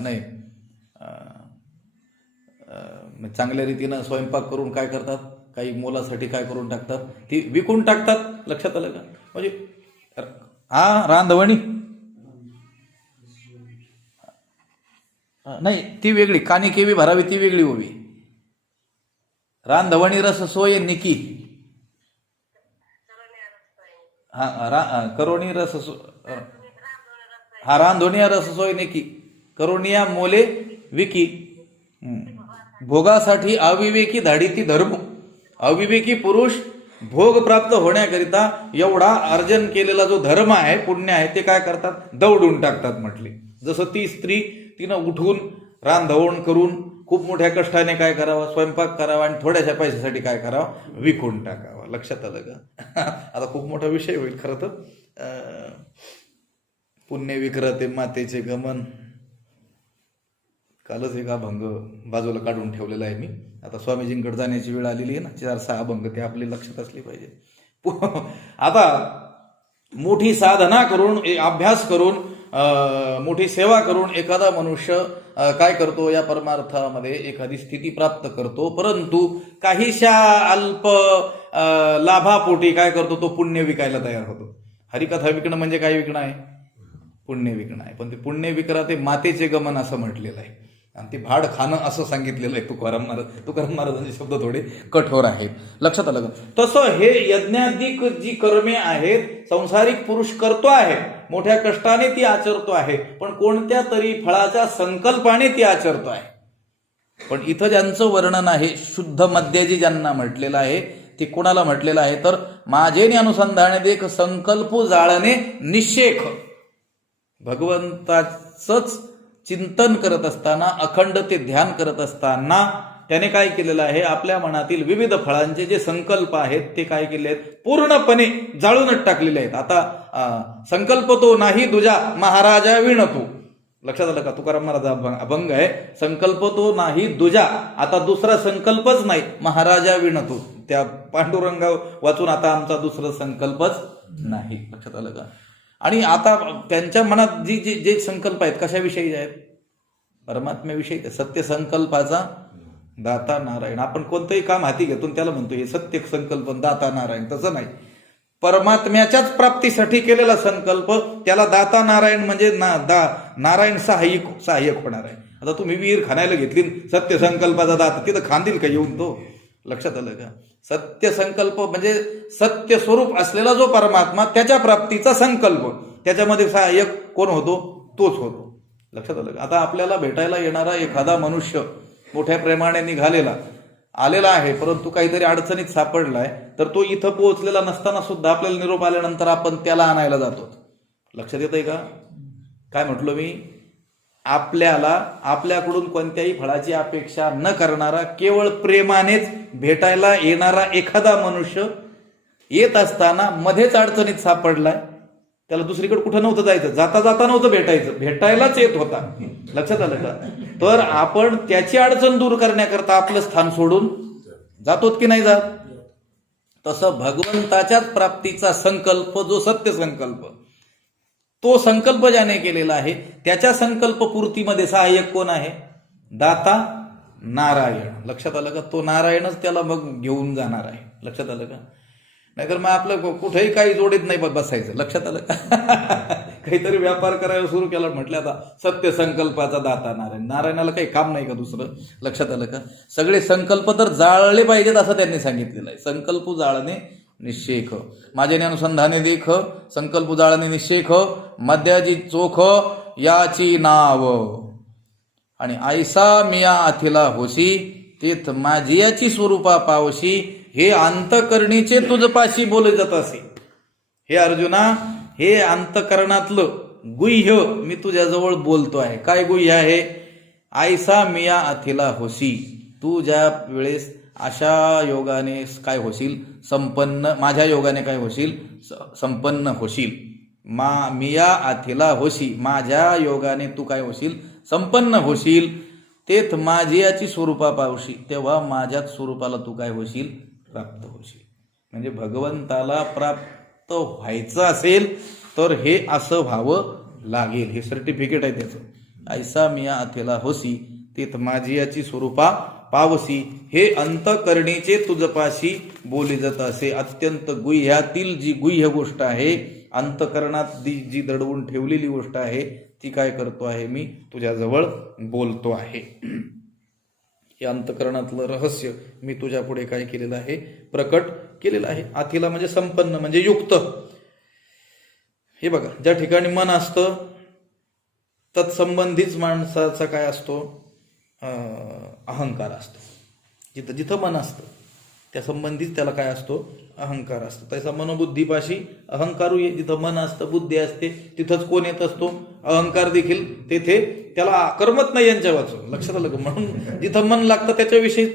नाही, चांगल्या रीतीनं स्वयंपाक करून काय करतात, काही मोलासाठी काय करून टाकतात, ती विकून टाकतात. लक्षात आलं का. म्हणजे रांधवणी नाही, ती वेगळी, कानी केवी भरावी ती वेगळी उभी. रांधवणी रस सोय निकी, करोणी रस हा रांधोनिया रस सोय नेकी करोनिया मोले विकी. भोगासाठी अविवेकी धाडीती धर्म. अविवेकी पुरुष भोग प्राप्त होण्याकरिता एवढा अर्जन केलेला जो धर्म आहे, पुण्य आहे, ते काय करतात, दौडून टाकतात म्हटले. जसं ती स्त्री तिनं उठून रांधवण करून खूप मोठ्या कष्टाने काय करावं, स्वयंपाक करावा आणि थोड्याशा पैशासाठी काय करावं, विकून टाकावं. लक्षात आलं का? आता खूप मोठा विषय होईल खरं तर. पुण्य विक्रते मातेचे गमन. कालच एक अभंग बाजूला काढून ठेवलेला आहे मी. आता स्वामीजींकडे जाण्याची वेळ आलेली आहे ना, 4-6 अभंग ते आपले लक्षात असले पाहिजे. आता मोठी साधना करून, अभ्यास करून, मोठी सेवा करून एखादा मनुष्य काय करतो, या परमार्थामध्ये एखादी स्थिती प्राप्त करतो. परंतु काहीशा अल्प लाभापोटी काय करतो, तो पुण्य विकायला तयार होतो. हरिकथा विकणं म्हणजे काय विकणं आहे, पुण्य विकणं आहे. पण ते पुण्य विकरा ते मातेचे गमन असं म्हटलेलं आहे, आणि ते भाड खाणं असं सांगितलेलं आहे तुकाराम महाराजांचे शब्द थोडे कठोर आहेत. लक्षात आलं का? तसं हे यज्ञाधिक जी कर्मे आहेत संसारिक पुरुष करतो आहे, मोठ्या कष्टाने ती आचरतो आहे, पण कोणत्या तरी फळाच्या संकल्पाने ती आचरतो आहे. पण इथं ज्यांचं वर्णन आहे शुद्ध मद्याजी ज्यांना म्हटलेलं आहे, ते कोणाला म्हटलेलं आहे तर माझेने अनुसंधाने देख संकल्प जाळणे निषेख. भगवंताचंच चिंतन करत असताना, अखंड ते ध्यान करत असताना त्याने काय केलेलं आहे, आपल्या मनातील विविध फळांचे जे संकल्प आहेत ते काय केले आहेत, पूर्णपणे जाळूनच टाकलेले आहेत. आता संकल्प तो नाही दुजा महाराजा विणतो. लक्षात आलं का? तुकाराम महाराज अभंग आहे, संकल्प तो नाही दुजा. आता दुसरा संकल्पच नाही, महाराजा विणतो. त्या पांडुरंगा वाचून आता आमचा दुसरा संकल्पच नाही. लक्षात आलं का? आणि आता त्यांच्या मनात जे संकल्प आहेत कशाविषयी आहेत, परमात्म्याविषयी. सत्य संकल्पाचा दाता नारायण. आपण कोणतंही काम हाती घेतो त्याला म्हणतो हे सत्य संकल्प दाता नारायण. तसं नाही, परमात्म्याच्याच प्राप्तीसाठी केलेला संकल्प त्याला दाता नारायण म्हणजे नारायण सहाय्यक होणार आहे. आता तुम्ही विहीर खाण्याला घेतली, सत्य संकल्पाचा दाता तिथं खांदील का येऊन तो? लक्षात आलं का? सत्य संकल्प म्हणजे सत्य स्वरूप असलेला जो परमात्मा, त्याच्या प्राप्तीचा संकल्प, त्याच्यामध्ये सहाय्यक कोण होतो, तोच होतो. लक्षात आलं का? आता आपल्याला भेटायला येणारा एखादा मनुष्य मोठ्या प्रेमाने निघालेला आलेला आहे, परंतु काहीतरी अडचणीत सापडलाय, तर तो इथं पोहोचलेला नसताना सुद्धा आपल्याला निरोप आल्यानंतर आपण त्याला आणायला जातो. लक्षात येतंय का? काय म्हटलो मी? आपल्याकडून कोणत्याही फळाची अपेक्षा न करणारा, केवळ प्रेमानेच भेटायला येणारा एखादा मनुष्य येत असताना मध्येच अडचणीत सापडलाय, त्याला दुसरीकडे कुठं नव्हतं जायचं, जाता जाता नव्हतं भेटायचं, भेटायलाच येत होता. लक्षात आलं का? तर आपण त्याची अडचण दूर करण्याकरता आपलं स्थान सोडून जातोत की नाही जात? तसं भगवंताच्याच प्राप्तीचा संकल्प, जो सत्य संकल्प, तो संकल्प ज्याने केलेला आहे त्याच्या संकल्प पूर्तीमध्ये सहाय्यक कोण आहे? दाता नारायण. लक्षात आलं का? तो नारायणच त्याला मग घेऊन जाणार आहे. लक्षात आलं का? नाहीतर मग आपलं कुठेही काही जोडीत नाही बसायचं. लक्षात आलं का? काहीतरी व्यापार करायला सुरू केला म्हटलं, आता सत्य संकल्पाचा दाता नारायण. नारायणाला काही काम नाही का दुसरं? लक्षात आलं का? सगळे संकल्प तर जाळले पाहिजेत असं त्यांनी सांगितलेलं आहे. संकल्प जाळणे निषेख. माझ्याने अनुसंधाने देख संकल्प जाळणे निषेख. मद्याजी चोख याची नाव. आणि ऐसा मिया अथिला होशी तेथ माझियाची स्वरूपा पावशी. हे अंतकरणीचे तुझपाशी बोले जात असे. हे अर्जुना, हे अंतकरणातलं गुह्य मी तुझ्याजवळ बोलतो आहे. काय गुह्य आहे? ऐसा मिया अथिला होशी. तू ज्या वेळेस अशा योगाने काय होशील? संपन्न. माझ्या योगाने काय होशील? संपन्न होशील. मिया अथिला होशी. माझ्या योगाने तू काय होशील? संपन्न होशील. तेथ माझियाची स्वरूपा पावशी. तेव्हा माझ्याच स्वरूपाला तू काय होशील? प्राप्त होशील. म्हणजे भगवंताला प्राप्त व्हायचं असेल तर हे असं व्हावं लागेल. हे सर्टिफिकेट आहे त्याचं. ऐसा मिया अथिला होशी तेथ माझियाची स्वरूपा पावसी. हे अंतकरणीचे तुझपाशी बोली जात असे. अत्यंत गुह्यातील जी गुह्य गोष्ट आहे, अंतकरणात जी दडवून ठेवलेली गोष्ट आहे, ती काय करतो आहे? मी तुझ्याजवळ बोलतो आहे. हे अंतकरणातलं रहस्य मी तुझ्या पुढे काय केलेलं आहे? प्रकट केलेलं आहे. अथिला म्हणजे संपन्न, म्हणजे युक्त. हे बघा, ज्या ठिकाणी मन असतं तत्संबंधीच माणसाचा काय असतो, अहंकार असतो. जिथं जिथं मन असतं त्या संबंधीच त्याला काय असतो, अहंकार असतो. त्याचा मनोबुद्धीपाशी अहंकारू जिथं मन असतं, बुद्धी असते, तिथंच कोण येत असतो, अहंकार देखील तेथे त्याला करमत नाही यांच्या वाचून. लक्षात आलं का? म्हणून जिथं मन लागतं त्याच्याविषयी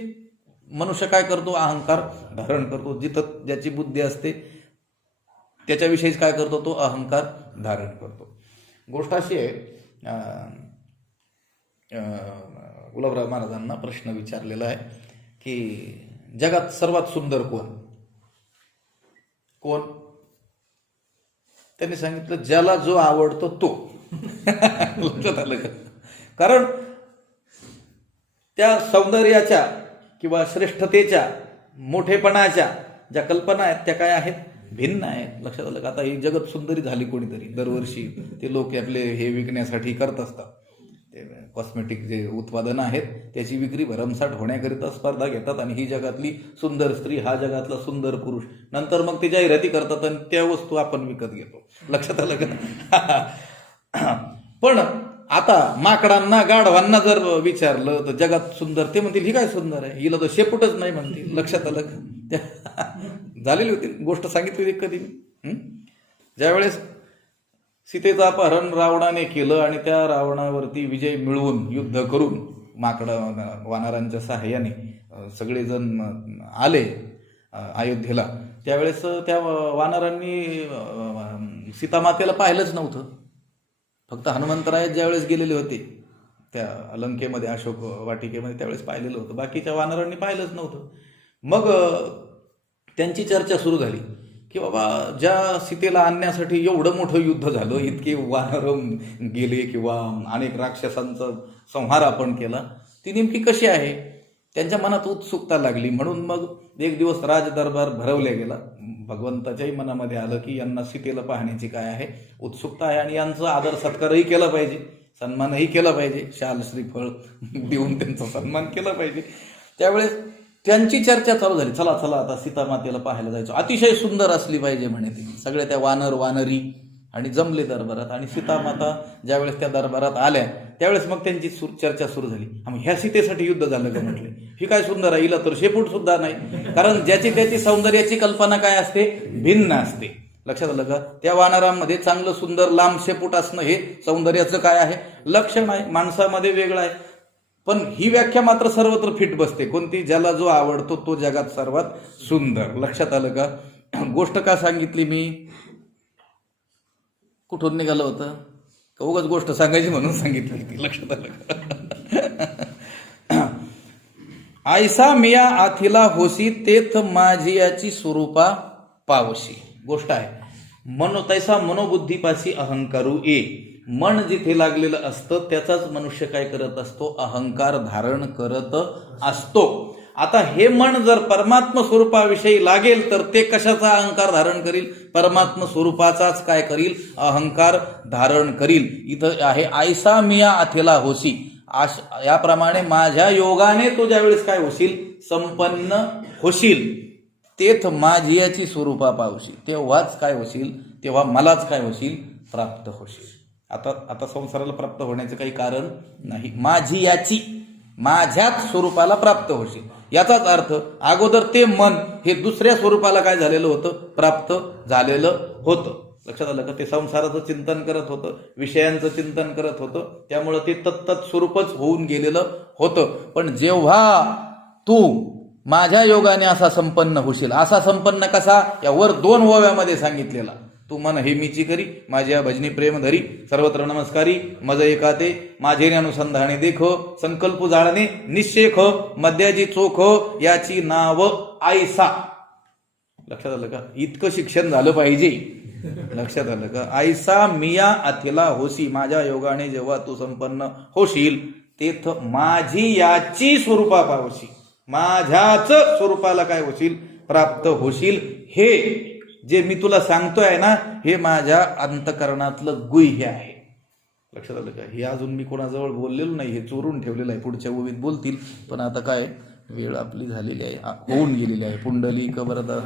मनुष्य काय करतो, अहंकार धारण करतो. जिथं ज्याची बुद्धी असते त्याच्याविषयीच काय करतो, तो अहंकार धारण करतो. गोष्ट अशी आहे, गुलाबराव महाराजांना प्रश्न विचारलेला आहे की जगात सर्वात सुंदर कोण कोण त्यांनी सांगितलं, ज्याला जो आवडतो तो. लक्षात आलं का? कारण त्या सौंदर्याच्या किंवा श्रेष्ठतेच्या, मोठेपणाच्या ज्या कल्पना आहेत त्या काय आहेत, भिन्न आहेत. लक्षात आलं का? आता ही जगत सुंदरी झाली कोणीतरी, दरवर्षी ते लोक आपले हे विकण्यासाठी करत असतात. ते कॉस्मेटिक जे उत्पादनं आहेत त्याची विक्री भरमसाठ होण्याकरिता स्पर्धा घेतात आणि ही जगातली सुंदर स्त्री, हा जगातला सुंदर पुरुष, नंतर मग ते जाहिराती करतात आणि त्या वस्तू आपण विकत घेतो. लक्षात आलं का? पण आता माकडांना, गाढवांना जर विचारलं तर जगात सुंदर, ते म्हणतील ही काय सुंदर आहे, हिला तर शेपूटच नाही म्हणतील. लक्षात आलं का? झालेली होती गोष्ट, सांगितली होती कधी. ज्यावेळेस सीतेचं अपहरण रावणाने केलं आणि त्या रावणावरती विजय मिळवून, युद्ध करून, वानरांच्या सहाय्याने सगळेजण आले अयोध्येला, त्यावेळेस त्या वानरांनी सीतामातेला पाहिलंच नव्हतं. फक्त हनुमंतराय ज्यावेळेस गेलेले होते त्या लंकेमध्ये, अशोक वाटिकेमध्ये, त्यावेळेस पाहिलेलं होतं. बाकीच्या वानरांनी पाहिलंच नव्हतं. मग त्यांची चर्चा सुरू झाली की बाबा, ज्या सीतेला आणण्यासाठी एवढं मोठं युद्ध झालं, इतके वानर गेले किंवा अनेक राक्षसांचा संहार आपण केला, ती नेमकी कशी आहे, त्यांच्या मनात उत्सुकता लागली. म्हणून मग एक दिवस राजदरबार भरवला गेला. भगवंताच्याही मनामध्ये आलं की यांना सीतेला पाहण्याची काय आहे, उत्सुकता आहे आणि यांचा आदर सत्कारही केला पाहिजे, सन्मानही केला पाहिजे, शाल श्रीफळ देऊन त्यांचा सन्मान केला पाहिजे. त्यावेळेस त्यांची चर्चा चालू झाली, चला चला आता सीतामातेला पाहायला जायचो, अतिशय सुंदर असली पाहिजे म्हणे ती. सगळे त्या वानर वानरी आणि जमले दरबारात, आणि सीतामाता ज्यावेळेस त्या दरबारात आल्या त्यावेळेस मग त्यांची चर्चा सुरू झाली. मग ह्या सीतेसाठी युद्ध झालं का म्हटले, ही काय सुंदर आहे, हिला तर शेपूट सुद्धा नाही. कारण ज्याची त्याची सौंदर्याची कल्पना काय असते, भिन्न असते. लक्षात आलं का? त्या वानरांमध्ये चांगलं सुंदर लांब शेपूट असणं हे सौंदर्याचं काय आहे, लक्षण आहे. माणसामध्ये वेगळं आहे. पण ही व्याख्या मात्र सर्वत्र फिट बसते, कोणती, ज्याला जो आवडतो तो जगात सर्वात सुंदर. लक्षात आलं का? गोष्ट का सांगितली मी, कुठून निघालं होतं, उगाच गोष्ट सांगायची म्हणून सांगितली ती. लक्षात आलं का? आयसा मिया आथिला होसी तेथ माझियाची स्वरूपा पावशी. गोष्ट आहे, तैसा मनोबुद्धीपाशी अहंकारू ए. मन जिथे लागलेलं असतं त्याचाच मनुष्य काय करत असतो, अहंकार धारण करत असतो. आता हे मन जर परमात्म स्वरूपाविषयी लागेल तर ते कशाचा अहंकार धारण करील, परमात्म स्वरूपाचाच काय करील, अहंकार धारण करील. इथं आहे आयसा मिया अथेला होसी, याप्रमाणे माझ्या योगाने तो ज्यावेळेस काय होशील, संपन्न होशील, तेथ माझियाची स्वरूपा पावशी, तेव्हाच काय होशील, तेव्हा मलाच काय होशील, प्राप्त होशील. आता संसाराला प्राप्त होण्याचं काही कारण नाही. माझी याची, माझ्याच स्वरूपाला प्राप्त होशील, याचाच अर्थ अगोदर ते मन हे दुसऱ्या स्वरूपाला काय झालेलं होतं, प्राप्त झालेलं होतं. लक्षात आलं का? ते संसाराचं चिंतन करत होतं, विषयांचं चिंतन करत होतं, त्यामुळं ते तत्त स्वरूपच होऊन गेलेलं होतं. पण जेव्हा तू माझ्या योगाने असा संपन्न होशील, असा संपन्न कसा, यावर 2 ओव्यामध्ये सांगितलेला. तू मन हे मीची करी, माझ्या भजनी प्रेम धरी, सर्वत्र नमस्कारी मज एकाते, माझे अनुसंधाने देखो, संकल्प जाळणे निश्चेख, मध्याजी चोख, याची नाव आयसा. लक्षात आलं का? इतकं शिक्षण झालं पाहिजे. लक्षात आलं का? आयसा मिया अथिला होसी, माझ्या योगाने जेव्हा तू संपन्न होशील, तेथ माझी याची स्वरूपा पावशी, माझ्याच स्वरूपाला काय होशील, प्राप्त होशील. हे जे मी तुला सांगतोय ना, हे माझ्या अंतकरणातलं गुह्य आहे. लक्षात आलं का? हे अजून मी कोणाजवळ बोललेलो नाही, हे चोरून ठेवलेलं आहे, पुढच्या ओवीत बोलतील. पण आता काय, वेळ आपली झालेली आहे, होऊन गेलेली आहे. पुंडलिक वरदा